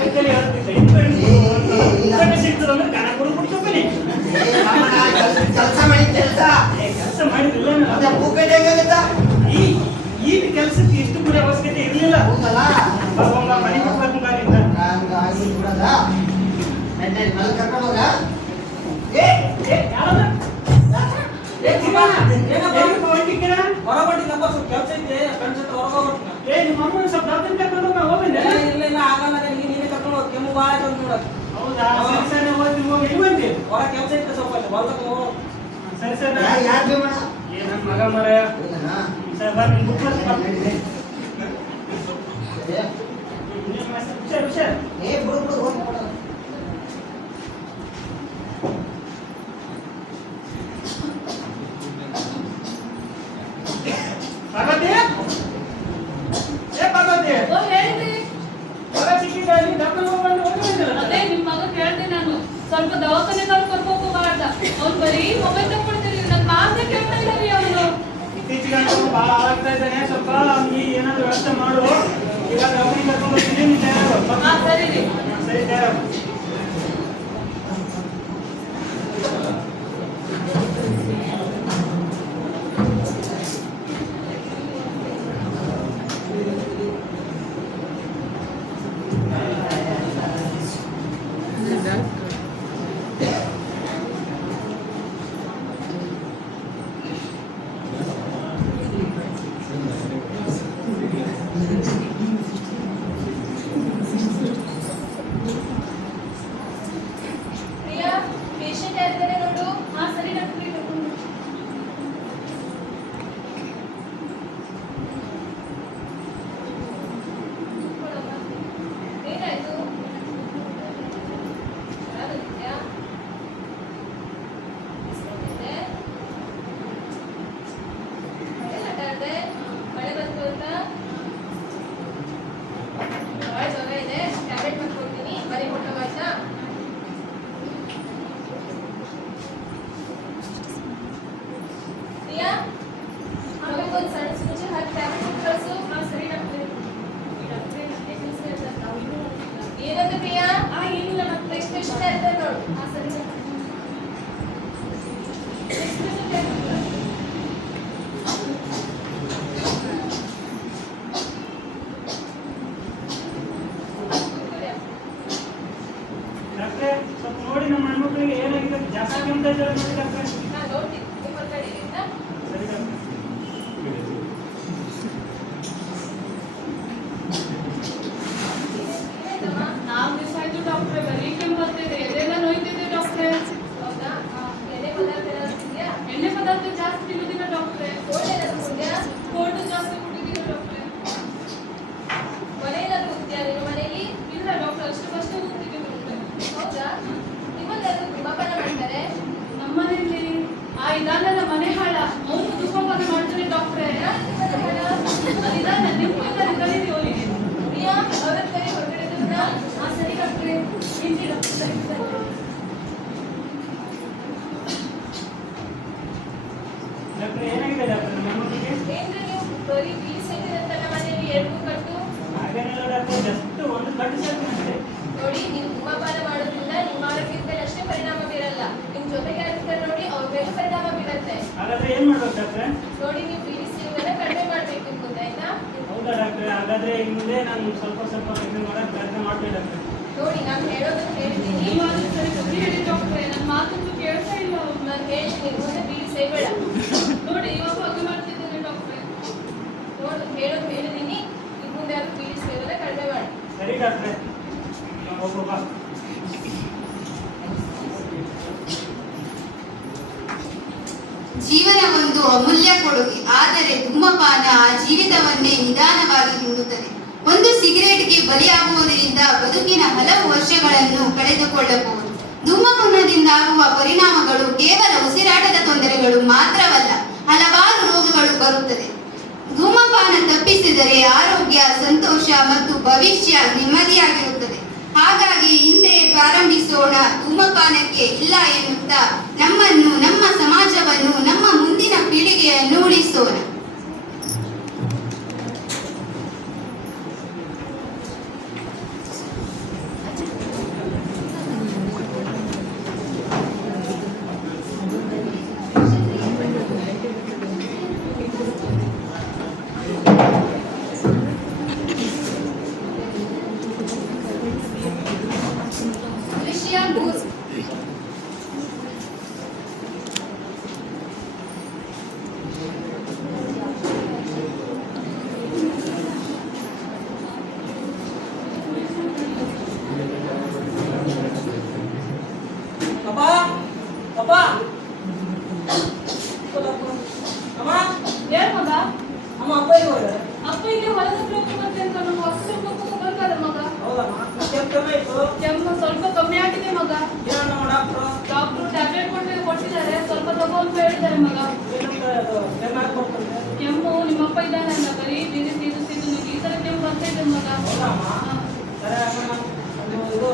ಆಯ್ತಲ್ಲಿ ಹೇಳ್ತಿದ್ದೆ. ಇನ್ಕಂಡು ಸಿಗ್ತದಂದ್ರೆ ಕಣ ಕೊಡ್ಬಿಟ್ಟು ಕೆಲಸ ಮಾಡಿದ್ರಿಲ್ಲ ನಾನು. ಮತ್ತೆ ಪೂಕೈಟ್ ಹೆಂಗಾಗತ್ತ? ಈ ಕೆಲ್ಸಕ್ಕೆ ಇಷ್ಟು ಕೂಡ ಅವಶ್ಯಕತೆ ಇರ್ಲಿಲ್ಲ. ಹೌದಲ್ಲ? ಮನೆ ಹೋಗ್ಬೇಕು ಕಾಲಿಂದ. ಹಂಗಾಗಿ ಬಿಡದ ನೆನ್ನೆ ಮೇಲೆ ಕರ್ಕೊಂಡು ಹೋಗ. ಯಾರದು? ಏನಪ್ಪ ಹೊಂಟಿದ್ದೀರ? ಹೊರಗೊಂಡಿದ್ದಪ್ಪ ಸ್ವಲ್ಪ ಕೆಲಸ ಐತೆ ಫ್ರೆಂಡ್ಸ್ ಹತ್ರ ಹೊರಗೆ ಹೋಗ್ಬಿಟ್ಟು ನಿಮ್ಮ ಅಮ್ಮನ ಸ್ವಲ್ಪ ಡಾಕ್ಟರ್ ಕರ್ಕೊಂಡು ಹೋಗ್ಬಂದೆ. ಇಲ್ಲ ಆಗಲ್ಲ ನೀನೇ ಕರ್ಕೊಂಡು ಹೋಗಿ ಕೆಮ್ಮು ಭಾಳ ಆಯ್ತು ನೋಡಕ್ ಹೌದಾ? ಸರಿ ಸರಿ ಹೋಗಿ ಇಲ್ಲಿ ಬಂದಿ. ಹೊರ ಕೆಲಸ ಐತೆ ಸ್ವಲ್ಪ ಅಲ್ಲಿ ಹೊರಗೆ ಹೋಗು ಸರಿ ಸರಿ. ಯಾರು ಭೀಮಣ್ಣ? ನನ್ನ ಮಗ ಮರ. ಹೌದಾ? ಸರ್ ಬರ್ರಿ ಬುಕ್ ನಡೀರಿ. ಹುಷಾರ್ ಹುಷಾರ್. ಬಿಡು ಬಿಡು ಹೋಗಿ ಬಿಡು. ಪಾರ್ವತಿ ಪಾರ್ವತಿ ಓ ಹೇಳ್ರಿ. ಮಗ ಸಿಕ್ಕಿದ್ದ ಇಲ್ಲಿ ಡಾಕ್ಟರ್ ಹೋಗ್ಬಂದು ಹೋಗ್ತಿದ್ದಿಲ್ಲ. ಅದೇ ನಿಮ್ ಮಗ ಕೇಳ್ದೆ ನಾನು ಸ್ವಲ್ಪ ದವಾಖಾನೆ ಕರ್ಕೊಂಡು ಬಾರ್ದ. ಅವ್ನು ಬರೀ ಮೊಬೈಲ್ ತಗೊಂಡಿದ್ದೀರಿ, ನನ್ನ ಮಾತೇ ಕೇಳ್ತಾ ಇದ್ದೀರಿ ಅವನು. ಇತ್ತೀಚೆಗೆ ಅವ್ನು ಭಾಳ ಹಾಳಾಗ್ತಾ ಇದ್ದಾನೆ. ಸ್ವಲ್ಪ ಅವ್ನಿಗೆ ಏನಾದ್ರು ವ್ಯವಸ್ಥೆ ಮಾಡು. ಈಗ ಡಾಕ್ಟರ್ ಕರ್ಕೊಂಡು ಹೋಗ್ತೀನಿ. ನೀನು ತಯಾರಾಗು. ಹಾ ಸರಿ ರೀ. ಸರಿ ತಯಾರಾಗು. ಪ್ರಿಯಾ ಪೇಷಂಟ್ ಯಾರಿದ್ದಾರೆ ನೋಡು. ಹಾ ಸರಿ ಡಾಕ್ಟ್ರಿ. ಏನಾಯ್ತು? ಯಾವ್ದಿದ್ಯಾ? ಮಳೆ ಆಟ ಆಡ್ದೆ? ಮಳೆ ಬಂತು ಅಂತ ಭಾಳ ಜ್ವರ ಇದೆ. ಟ್ಯಾಬ್ಲೆಟ್ ಮಾಡ್ಕೊಡ್ತೀನಿ, ಬರೀ ಕೊಟ್ಟು ಆಯ್ತಾ? ಪ್ರಿಯಾ ಒಂದು ಸಣ್ಣ ಸೂಜಿ ಹಾಕಿ ಟ್ಯಾಬ್ಲೆಟ್ ಕಳಿಸು. ಹಾ ಸರಿ ಡಾಕ್ಟ್ರಿ. ಈ ಡಾಕ್ಟ್ರೇ ನನಗೆ ಕೆಲಸ ಇರ್ತದೆ, ನಾವು ಇನ್ನೂ ನೋಡ್ತಿಲ್ಲ. ಏನಂದ್ರೆ ಪ್ರಿಯಾ ಏನಿಲ್ಲ ಡಾಕ್ಟ್ರೆ. ನೆಕ್ಸ್ಟ್ ಪೇಷಂಟ್ ಇರ್ತಾರೆ ನೋಡು. ಹಾ ಸರಿ ಡಾಕ್ಟ್ರೆ. Next patient ಯಾರು? ಡಾಕ್ಟ್ರೆ ಸ್ವಲ್ಪ ನೋಡಿ ನಮ್ಮ ಹೆಣ್ಮಕ್ಳಿಗೆ ಏನಾಗಿದೆ ಜಾಸ್ತಿ ಕೆಮ್ತಾ ಇದ್ದಾರೆ ನೋಡಿ ಡಾಕ್ಟ್ರೆ. ನಾನು ನೋಡ್ತೀನಿ ನಿಮ್ಮ ಕಡೆಯಿಂದ. ಸರಿ ಡಾಕ್ಟ್ರೆ. ಏನಾಯ್ತಮ್ಮ? 4 ದಿವಸ ಆಯ್ತು ಡಾಕ್ಟ್ರೆ, ಬರೀ ಕೆಮ್ಮು ಬರ್ತಿದೆ, ಎದೆಲ್ಲ ನೋಯ್ತಿದೆ ಡಾಕ್ಟ್ರೆ. ಹೌದಾ? ಎಣ್ಣೆ ಪದಾರ್ಥ ಏನಾದ್ರು ತಿಂದ್ಯಾ? ಎಣ್ಣೆ ಪದಾರ್ಥ ಜಾಸ್ತಿ ತಿನ್ನೋದಿಲ್ಲ ಡಾಕ್ಟ್ರೆ. ಕೋಲ್ಡ್ ಏನಾದ್ರು ಕುಡ್ದ್ಯಾ? ಕೋಲ್ಡ್ ಜಾಸ್ತಿ ಕುಡಿದಿಲ್ಲ ಡಾಕ್ಟ್ರೆ. ಮನೆ ಏನಾದ್ರು ಕುಡ್ದ್ಯಾ ನಿನ್ನ ಮನೆಯಲ್ಲಿ? ಇಲ್ಲ ಡಾಕ್ಟ್ರೆ, ಅಷ್ಟೇ ಕುಡಿದಿದೆ ಡಾಕ್ಟ್ರೆ. ಹೌದಾ? ನಿಮ್ಮಲ್ಲಿ ಯಾರು ಧೂಮಪಾನ ಮಾಡ್ತಾರೆ? ನಮ್ಮನೇಲಿ ಇದಾನಲ್ಲ ಮನೆ ಹಾಳ, ಅವನು ಧೂಮಪಾನ ಮಾಡ್ತಾನೆ ಡಾಕ್ಟ್ರೆ. ಅದಿದಾನ ನಿಮ್ಗೆ ಕರೀರಿ ಅವನಿಗೆ. ಪ್ರಿಯಾ ಅವ್ರ ಕೈ ಹೊರಗಡೆ ಇದ್ದವ್ರನ್ನ? ಹಾ ಸರಿ ಡಾಕ್ಟ್ರೆ. ಹಿಂದಿ ಡಾಕ್ಟ್ರೆ. ಸರಿ ಸರಿ. ಡಾಕ್ಟ್ರೆ ಏನಾಗಿದೆ ಡಾಕ್ಟ್ರೆ ನಮ್ಮ ಹೆಣ್ಮಕ್ಳಿಗೆ? ಏನ್ರಿ ನೀವು ಬರೀ ಬೀಸ್ ಇಟ್ಟಿರಂತಲ್ಲ ಮನೆಯಲ್ಲಿ 2 ಕಟ್ಟು? ಹಾಗೇನಿಲ್ಲ ಡಾಕ್ಟ್ರೆ, ಜಸ್ಟ್ ಒಂದು ಕಟ್ಟು ಸಾಕು ಅಷ್ಟೇ. ನೋಡಿ ನೀವು ಧೂಮಪಾನ ಮಾಡೋದ್ರಿಂದ ನಿಮ್ಮ ಆರೋಗ್ಯದ ಮೇಲೆ ಅಷ್ಟೇ ಪರಿಣಾಮ ಬೀರಲ್ಲ, ನಿಮ್ ಜೊತೆಗೆ ಯಾರಿರ್ತಾರೆ ನೋಡಿ ಅವ್ರ ಮೇಲೆ ಪರಿಣಾಮ ಬೀರುತ್ತೆ. ಹಾಗಾದ್ರೆ ಏನ್ ಮಾಡ್ಬೇಕು ಡಾಕ್ಟ್ರೆ? ನೋಡಿ ನೀವು ಬೀಡಿ ಸೇವನೆ ಕಡಿಮೆ ಮಾಡ್ಬೇಕು ಇನ್ ಮುಂದೆ, ಆಯ್ತಾ? ಹೌದಾ ಡಾಕ್ಟ್ರೆ? ಹಾಗಾದ್ರೆ ಇನ್ನು ಮುಂದೆ ನಾನು ಸ್ವಲ್ಪ ಸ್ವಲ್ಪ ಕಡಿಮೆ ಮಾಡೋಕೆ ಪ್ರಯತ್ನ ಮಾಡ್ತೀನಿ ಡಾಕ್ಟ್ರೆ. ನೋಡಿ ನಾನು ಹೇಳೋದನ್ನ ಹೇಳಿದ್ದೀನಿ, ನೀವಾದ್ರೂ ಸರಿ ಬುದ್ಧಿ ಹೇಳಿ ಡಾಕ್ಟ್ರೆ, ನನ್ನ ಮಾತಂತೂ ಕೇಳ್ತಾ ಇಲ್ಲ ಅವ್ನು. ನಾನು ಹೇಳ್ತೀನಿ ಮುಂದೆ ಬೀಡಿ ಸೇಬೇಡ. ನೋಡಿ ಇವಾಗ ಹಾಗೆ ಮಾಡ್ತಿದ್ದಾನೆ ಡಾಕ್ಟ್ರೆ. ನೋಡು ಹೇಳೋದು ಹೇಳಿದ್ದೀನಿ, ಇನ್ ಮುಂದೆ ಯಾರು ಬೀಡಿ ಸೇವನೆ ಕಡಿಮೆ ಮಾಡಿ. ಸರಿ ಡಾಕ್ಟ್ರೆ, ಹೋಗು ಬಾ. ಜೀವನ ಒಂದು ಅಮೂಲ್ಯ ಕೊಡುಗೆ, ಆದರೆ ಧೂಮಪಾನ ಆ ಜೀವಿತವನ್ನೇ ನಿಧಾನವಾಗಿ ಹಿಂಡುತ್ತದೆ. ಒಂದು ಸಿಗರೇಟ್ಗೆ ಬಲಿಯಾಗುವುದರಿಂದ ಬದುಕಿನ ಹಲವು ವರ್ಷಗಳನ್ನು ಕಳೆದುಕೊಳ್ಳಬಹುದು. ಧೂಮಪಾನದಿಂದ ಆಗುವ ಪರಿಣಾಮಗಳು ಕೇವಲ ಉಸಿರಾಟದ ತೊಂದರೆಗಳು ಮಾತ್ರವಲ್ಲ, ಹಲವಾರು ರೋಗಗಳು ಬರುತ್ತದೆ. ಧೂಮಪಾನ ತಪ್ಪಿಸಿದರೆ ಆರೋಗ್ಯ, ಸಂತೋಷ ಮತ್ತು ಭವಿಷ್ಯ ನೆಮ್ಮದಿಯಾಗಿರುತ್ತದೆ. ಹಾಗಾಗಿ ಹಿಂದೆ ಪ್ರಾರಂಭಿಸೋಣ, ಧೂಮಪಾನಕ್ಕೆ ಇಲ್ಲ ಎನ್ನುತ್ತಾ ನಮ್ಮನ್ನು, ನಮ್ಮ ಸಮಾಜವನ್ನು, ನಮ್ಮ ಮುಂದಿನ ಪೀಳಿಗೆಯನ್ನು ಉಳಿಸೋಣ. ಅಮ್ಮ ಅಪ್ಪ ಇಲ್ಲಿ ಹೋಗ್ಯಾರ. ಅಪ್ಪ ಇಲ್ಲಿ ಹೊಲದ ಹತ್ರ ಹೋಗ್ಬೇಕು ಅಂತ ನಮ್ಮ ಹಾಸ್ಪಿಟಲ್ ಹೋಗ್ಬೇಕು ಬರ್ತಾರೆ ಮಗ. ಹೌದಮ್ಮ ಕೆಮ್ಮ ಇತ್ತು ಕೆಮ್ಮು ಸ್ವಲ್ಪ ಕಮ್ಮಿ ಆಗಿದೆ ಮಗ. ಏನೋ ನಮ್ಮ ಡಾಕ್ಟ್ರು ಟ್ಯಾಬ್ಲೆಟ್ ಕೊಟ್ಟಿದ್ದಾರೆ, ಸ್ವಲ್ಪ ತಗೋ ಅಂತ ಹೇಳಿದ್ದಾರೆ ಮಗ. ಕೆಮ್ಮ ಕೊಡ್ತಾರೆ. ಕೆಮ್ಮು ನಿಮ್ಮಪ್ಪ ಇದ್ದಾನಲ್ಲ, ಬರೀ ಸೀದು ನಿಮ್ಗೆ ಈ ತರ ಕೆಮ್ಮು ಬರ್ತಾ ಇದೆ ಮಗ. ಹೌದಮ್ಮ ಸರಿ ಅಮ್ಮ ಇದು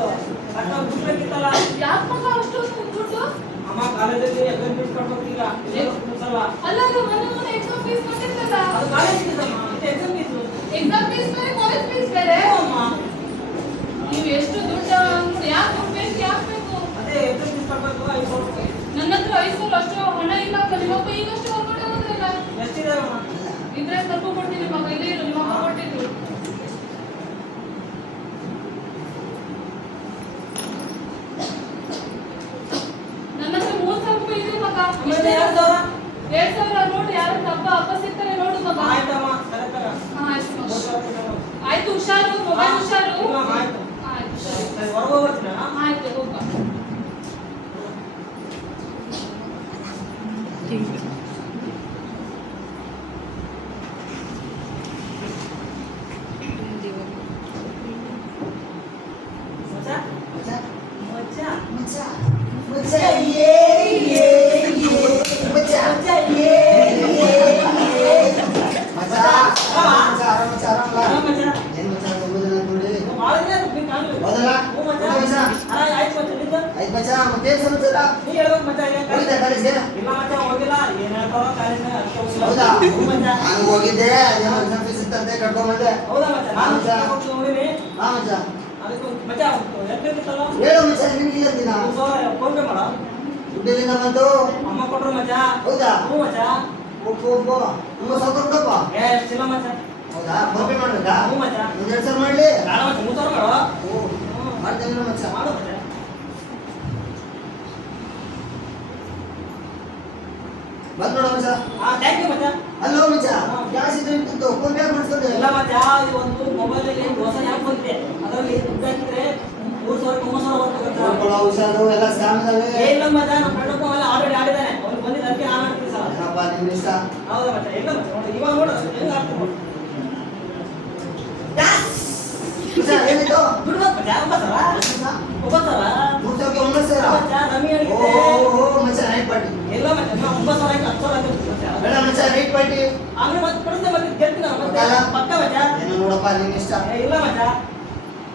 ರಕ್ತ ಬಿಡ್ಬೇಕಿತ್ತಲ್ಲ. ಯಾಕೆ ಮಗ ಅಷ್ಟೊಂದು ದುಡ್ಡು? ಅಮ್ಮ ಕಾಲೇಜಲ್ಲಿ ಎಕ್ಸಾಮ್ ಫೀಸ್ ಕಟ್ಬೇಕಿಲ್ಲ ಅಲ್ಲ ಮೊನ್ನೆ ಎಕ್ಸಾಮ್ ಫೀಸ್ ಕಟ್ಟಿದ್ರಲ್ಲ. ಅದು ಕಾಲೇಜ್ ಫೀಸ್ ಅಮ್ಮ, ಇದು ಎಕ್ಸಾಮ್ ಫೀಸ್. ಎಕ್ಸಾಮ್ ಫೀಸ್ ಬೇರೆ, ಕಾಲೇಜ್ ಫೀಸ್ ಬೇರೆ. ಅಮ್ಮ ನೀವು ಎಷ್ಟು ದುಡ್ಡು ಯಾಕೆ ಬೇಕು ಯಾಕೆ ಬೇಕು? ಅದೇ ಎಕ್ಸಾಮ್ ಫೀಸ್ ಕಟ್ಬೇಕು 5,000 ರೂಪಾಯಿ. ನನ್ನ ಹತ್ರ 5,000 ಅಷ್ಟು ಹಣ ಇಲ್ಲ. ನಿಮ್ಮಪ್ಪ ಈಗಷ್ಟು ಹೊರಗಡೆ ಹೋದ್ರಲ್ಲ. ಎಷ್ಟಿದೆ ಅಮ್ಮ? ಇದ್ರೆ ಸ್ವಲ್ಪ ಕೊಡ್ತೀನಿ ಮಗ. ಇಲ್ಲೇ ಇರು, ನಿಮ್ಮಪ್ಪ ಕೊಟ್ಟಿದ್ರು. ನನ್ನ ಹತ್ರ 3,000 ರೂಪಾಯಿ ಇದೆ ಮಗ. ಆಮೇಲೆ 2,000? 2,000 ನೋಡು, ಯಾರು ಅಪ್ಪ ಸಿಗ್ತಾರೆ ನೋಡು ಮಗ. ಆಯ್ತಮ್ಮ ಸರಿ ತಗ. ಹಾ, ಆಯ್ತು ಮಗ. ಆಯ್ತು, ಹುಷಾರು, ಮೊಬೈಲ್ ಹುಷಾರು. ಆಯ್ತು ಆಯ್ತು ಸರಿ. ಸರಿ ಹೊರಗೆ ಹೋಗ್ಬರ್ತೀನ. ಆಯ್ತು ಹೋಗ. ಮಚ್ಚ ಮಚ್ಚ ಮಚ್ಚ ಮಚ್ಚ ಏ ಏ ಏ ಮಚ್ಚ ಮಚ್ಚ ಏ ಏ ಏ ಮಚ್ಚ ಮಚ್ಚ ಆರಾಮ ಮಚ್ಚ ಏನು ಮಚ್ಚ ತುಂಬ ಜನ ನೋಡಿ ಮಾಡಿದ್ರೆ ನೀನು ಕಾಣಲಿ. ಹೌದಲ್ಲ ಹ್ಞೂ ಮಚ್ಚ. ಮಚ್ಚ ಆಯ್ತು ಮಚ್ಚ ನಿಂದು. ಆಯ್ತು ಮಚ್ಚ ಮತ್ತೇನು ಸಮಾಚಾರ ನೀ ಹೇಳ್ಬೇಕು ಮಚ್ಚ. ಹೋಗಿದ್ದೆ ಕಾಲೇಜ್ಗೆ ಇಲ್ಲ ಮಚ್ಚ ಹೋಗಿಲ್ಲ. ಏನ್ ಹೇಳ್ತಾರೋ ಕಾಲೇಜ್ನಾಗ ಅದಕ್ಕೆ ಹೋಗಿಲ್ಲ. ಹೌದಾ ಹ್ಞೂ ಮಚ್ಚ. ನಾನು ಹೋಗಿದ್ದೆ ಅದೇನೋ ಎಕ್ಸಾಮ್ ಫೀಸ್ ಇತ್ತಂತೆ ಕಟ್ಕೊಂಡ್ಬಂದೆ ಹೌದಾ ಮಚ್ಚ? ನಾನು ಹೋಗಿನಿ. ಹಾ ಮಚ್ಚ ಅದಕ್ಕೆ ಮಚ್ಚ ಎಷ್ಟಿರುತ್ತಲ್ಲ ಹೇಳು ಮಚ್ಚ ನಿನಗಿಲ್ಲ ದಿನ 3,000 ಫೋನ್ ಪೇ ಮಾಡ. ದುಡ್ಡಿನಿಂದ ಬಂತು ಅಮ್ಮ ಕೊಟ್ರು ಮಚ್ಚ. ಹೌದಾ ಹ್ಞೂ ಮಚ್ಚ. ಒಪ್ಪು ಒಪ್ಪು ತುಂಬ ಸಾವಿರ ಕೊಡಪ್ಪ ಎಷ್ಟಿಲ್ಲ ಮಚ್ಚ. ಹೌದಾ ಫೋನ್ ಪೇ ಮಾಡ್ಬೇಕಾ ಹ್ಞೂ ಮಚ್ಚ. ಒಂದು 2,000 ಮಾಡಲಿ ಬೇಡ ಮಚ್ಚ 3,000 ಮಾಡು. ಓ ಮಾಡ್ತೇನೆ ಮಚ್ಚ ಮಾಡು ಮಚ್ಚ. ಬಂದ್ ನೋಡು ಮಚ್ಚ ಥ್ಯಾಂಕ್ ಯು ಮಚ್ಚ. ಅಲ್ಲೋ ಮಚ್ಚ ಗ್ಯಾಸ್ ಇದ್ರೆ ಇರ್ತಿತ್ತು ಫೋನ್ ಪೇ ಮಾಡಿಸ್ಕೊಂಡೆ ಇಲ್ಲ ಮಚ್ಚ, ಇದು ಒಂದು ಮೊಬೈಲಲ್ಲಿ ಹೊಸ ಆ್ಯಪ್ ಬಂದಿದೆ. ಅದರಲ್ಲಿ ದುಡ್ಡು ಹಾಕಿದ್ರೆ 3,000 9,000 ಬರ್ತದೆ. ಹುಷಾರು ಎಲ್ಲ ಸ್ಕ್ಯಾಮ್ ಇದಾವೆ ಏ ಇಲ್ಲ ಮಚ್ಚ, ನಮ್ಮ ಫ್ರೆಂಡ್ ಒಬ್ಬ ಆಲ್ರೆಡಿ ಆಡಿದ್ದಾನೆ. ಅವ್ನು ಬಂದಿದ್ದು ಅದಕ್ಕೆ ನಾನು ಆಡ್ತೀನಿ ಸರ್. ಏನಪ್ಪ ನಿನ್ನ ಇಷ್ಟ ಹೌದಾ ಮಚ್ಚ? ಇಲ್ಲ ಮಚ್ಚ ನೋಡಿ ಇವಾಗ ನೋಡು ಹೆಂಗೆ ಆಡ್ತೀನಿ ನೋಡು. ಮಚ್ಚ ಏನಿತ್ತು ಬಿಡ್ಬೇಕು ಮಚ್ಚ. ಒಬ್ಬ ಸರ 3,900 ಮಚ್ಚ ರಮ್ಮಿ ಓ ಹೇಳಿದ್ದೆ. ಓ ಮಚ್ಚ ನೈಟ್ ಪಾರ್ಟಿ ಇಲ್ಲ ಮಚ್ಚ, ನಾ 9,000 ಆಯ್ತು 10,000 ಆಯ್ತು ಮಚ್ಚ. ಬೇಡ ಮಚ್ಚ ನೈಟ್ ಪಾರ್ಟಿ ಆಮೇಲೆ ಮತ್ತೆ ಕೊಡುತ್ತೆ ಮತ್ತೆ ಗೆಲ್ತೀನಿ ನಾನು ಮತ್ತೆ. ಪಕ್ಕ ಮಚ್ಚ. ಏನು ನೋಡಪ್ಪ ನಿನ್ನ ಇಷ್ಟ ಏ ಇಲ್ಲ ಮಚ್ಚ.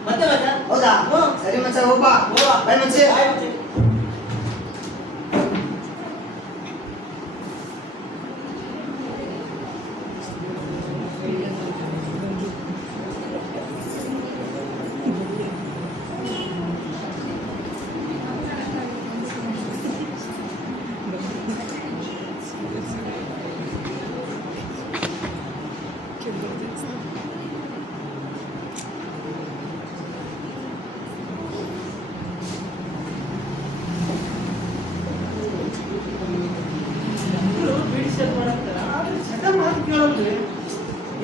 ಮತ್ತೆ ಮಚ್ಚ. ಹೌದಾ ಹ್ಞೂ. ಸರಿ ಮಚ್ಚ ಹೋಗ್ಬಾ ಹೋಗುವ. ಬಾಯ್ ಮಚ್ಚಿ ಬಾಯ್ ಮಚ್ಚಿ.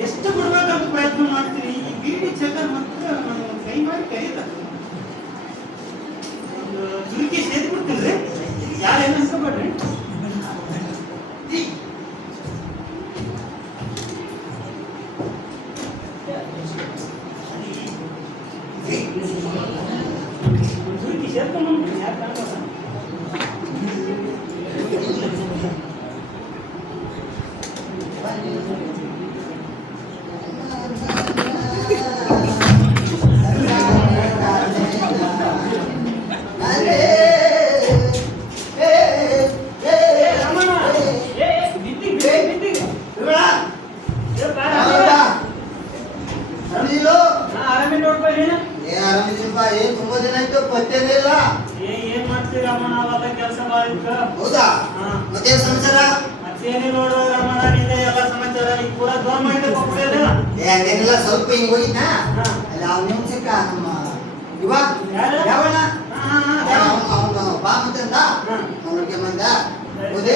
ಎಷ್ಟು ಬಿಡ್ಬೇಕಂತ ಪ್ರಯತ್ನ ಮಾಡ್ತೀನಿ. ಈ ಬೀಡಿ ಚಕ್ಕರ್ ಮಾತ್ರ ನಾನು ಕೈ ಮಾಡಿ ಕೈಯದ ದುರ್ಗಿ ಸೇರಿ ಬಿಡ್ತೀನಿ. ಯಾರೇನು ಅನ್ಕೋಬೇಡ್ರಿ. ದುರ್ಗಿ ಸೇರ್ಕೊಂಡು ಯಾರು ಕಾಣ್ಬಾರ್ದು. ಏನ್ ತುಂಬಾ ದಿನ ಆಯ್ತು ಪತ್ತೇನೇ ಇಲ್ಲ ಏನ್ ಮಾಡ್ತೀರಮ್ಮ, ನಾವೆಲ್ಲ ಕೆಲಸ ಮಾಡಿದ್ಕ. ಹೌದಾ ಹಾ. ಮತ್ತೇನ್ ಸಮಾಚಾರ ಮತ್ತೇನಿಲ್ಲ ನೋಡು ರಮಣ, ನಿಂದೆ ಎಲ್ಲ ಸಮಾಚಾರ. ಈಗ ಪೂರ ಗೌರ್ಮೆಂಟ್ ಕೊಟ್ಟಿಲ್ಲ. ಹಂಗೇನಿಲ್ಲ ಸ್ವಲ್ಪ ಹಿಂಗ್ ಹೋಗಿದ್ನಾ ಹಾ. ಅಲ್ಲಿ ಅವ್ನ ಸಿಕ್ಕ ನಮ್ಮ ಇವ ಯಾರು? ಯಾವಣ್ಣ ಹಾ. ಬಾ ಮತ್ತಂದ ಹಾ. ಅವ್ನಿಗೆ ಬಂದ ಹೋದೆ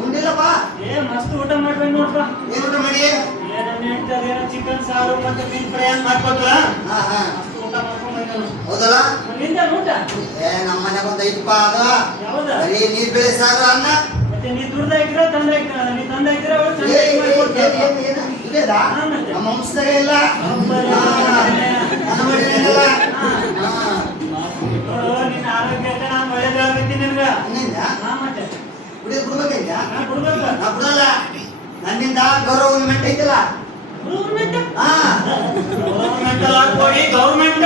ಉಂಡಿಲ್ಲಪ್ಪ ಏ ಮಸ್ತ್ ಊಟ ಮಾಡ್ಬೇಕು ನೋಡ್ಪ. ಏನ್ ಊಟ ಮಾಡಿ ಏನನ್ನ ಹೇಳ್ತಾರೆ, ಏನೋ ಚಿಕನ್ ಸಾರು ಮತ್ತೆ ಮೀನ್ ಫ್ರೈ ಅಂತ ಮಾಡ್ಕೊಟ್ರ. ಹಾ ಹಾ ಮಸ್ತ್ ಊಟ ಮಾಡ್ಕೊಂಡ್ ಬಂದೆವು. ಹೌದಲ್ಲ ನಿಂದ ಊಟ ಏ ನಮ್ಮ ಮನೆಗೆ ಒಂದ್ ಐತಪ್ಪ ಅದು ಯಾವ್ದ? ಬರೀ ನೀರ್ ಬೇಳೆ ಸಾರು ಅನ್ನ ಮತ್ತೆ ನೀ ದುಡ್ದ ಹಾಕಿರ ತಂದ ಹಾಕಿರ? ನೀ ತಂದ ಹಾಕಿರ ಅವ್ರು ಏ, ಚೆನ್ನಾಗಿ ಮಾಡ್ಕೊಡ್ತಾರೆ. ಇಲ್ಲೇದಾ ಹಾ, ಮತ್ತೆ. ನಮ್ಮ ವಂಶದಾಗ ಇಲ್ಲ ಹೌದಲ್ಲ? ನನ್ನ ಮನೆಯಲ್ಲ ನೋಡು ನಿನ್ನ ಆರೋಗ್ಯ ಅಂತ ನಾನು ಒಳ್ಳೇದಾಗತ್ತೀನಿ ನಿನ್ಗ ಹಂಗಿಂದ ಹಾ ಮತ್ತೆ ಕುಡಿಯೋದು ಬಿಡ್ಬೇಕೈತ ನಾ ಕೊಡ್ಬೇಕು ನಾ ಬಿಡಲ್ಲ ನನ್ನಿಂದ ಗೌರವಮೆಂಟ್ ಐತಲ್ಲ ಗೌರ್ಮೆಂಟ್ ಹಾ ಗೌರ್ಮೆಂಟ್ ಅಲ್ಲ ಕೊಡಿ ಗೌರ್ಮೆಂಟ್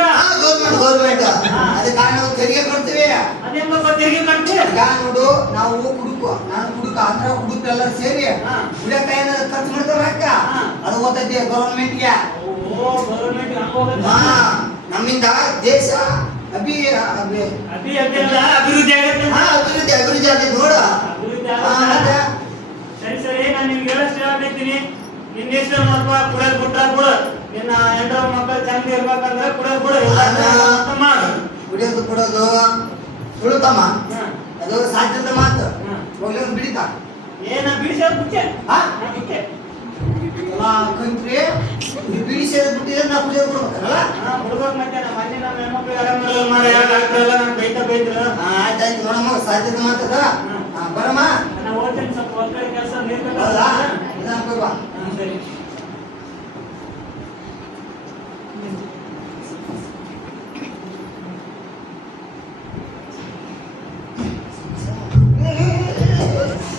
ಗೌರ್ಮೆಂಟ್ ಅದಕ್ಕೆ ನಾವು ತೆರಿಗೆ ಕೊಡ್ತೀವಿ ಅದೇಂಗಪ್ಪ ತೆರಿಗೆ ಕಟ್ಟಿ ಈಗ ನೋಡು ನಾವು ನಾನು ಕುಡುಕ ಆಂಧ್ರ ಕುಡುಕ ಎಲ್ಲ ಸೇರಿ ಹಾ. ಕುಡಿಯಕ ಏನ ಖರ್ಚು ಮಾಡ್ತಾರ ಅಕ್ಕ ಹಾ. ಅದು ಓದೈತಿ ಗೌರ್ಮೆಂಟ್ಗೆ ಓ ಗೌರ್ಮೆಂಟ್ ಹಂಗೋಗಲ್ಲ ಹಾ ನಮ್ಮಿಂದ ದೇಶ ಅಭಿ ಅಭಿ ಅಭಿ ಅಭಿ ಅಲ್ಲ ಅಭಿವೃದ್ಧಿ ಆಗತ್ತೆ ಹಾ ಅಭಿವೃದ್ಧಿ ಆಗಿದೆ ನೋಡು ಅಭಿವೃದ್ಧಿ ಹಾ, ಆಗತ್ತೆ ಅದೇ. ಸರಿ ನಾನು ನಿಮ್ಗೆ ಹೇಳಷ್ಟು ಹೇಳ್ತೀನಿ ನಿನ್ನ ಹೆಸರು ನೋಡಪ್ಪ ಕುಡಿಯೋದು ಬಿಟ್ರ ಬಿಡು ನಿನ್ನ ಹೆಂಡ್ರ ಮಕ್ಕಳು ಚಂದ ಇರ್ಬೇಕಂದ್ರೆ ಕುಡಿಯೋದು ಬಿಡು ಎಲ್ಲ ಅಲ್ಲ. ಮಾಡು ಕುಡಿಯೋದು ಕೊಡೋದು ಸುಳ್ತಮ್ಮ ಹಾ. ಅದು ಸಾಧ್ಯದ ಮಾತು ಹಾ. ಹೋಗ್ಲಿ ಒಂದು ಬಿಡಿತ ಏನ ಬಿಡಿಸೋದು ಬಿಟ್ಟೆ ಹಾ ಬಿಟ್ಟೆ ಎಲ್ಲ ಕಂತ್ರಿ ನೀವು ಬಿಡಿ ಸೇರಿ ಬಿಟ್ಟಿದ್ರೆ ನಾವು ಕುಡಿಯೋದು ಕೊಡ್ಬೇಕಲ್ಲ ಹಾ ಬಿಡ್ಬೇಕು ಮತ್ತೆ ನಮ್ಮ ಮನೆ ನಮ್ಮ ಹೆಣ್ಮಕ್ಳು ಆರಾಮಿರಲ್ಲ ಮಾಡಿ ಯಾವ ಡಾಕ್ಟರ್ ಎಲ್ಲ ನಾನು ಬೈದ್ರು ಆಯ್ತಾಯ್ತು ನೋಡಮ್ಮ ಸಾಧ್ಯದ ಮಾತದ ಬರಮ್ಮ ನಾನು ಓದ್ತೀನಿ ಸ್ವಲ್ಪ ಹೊರಗಡೆ ಕೆಲಸ ನೀರು ಹೌದಾ ಇದು ಅನ್ಕೋಬಾ ಸರಿ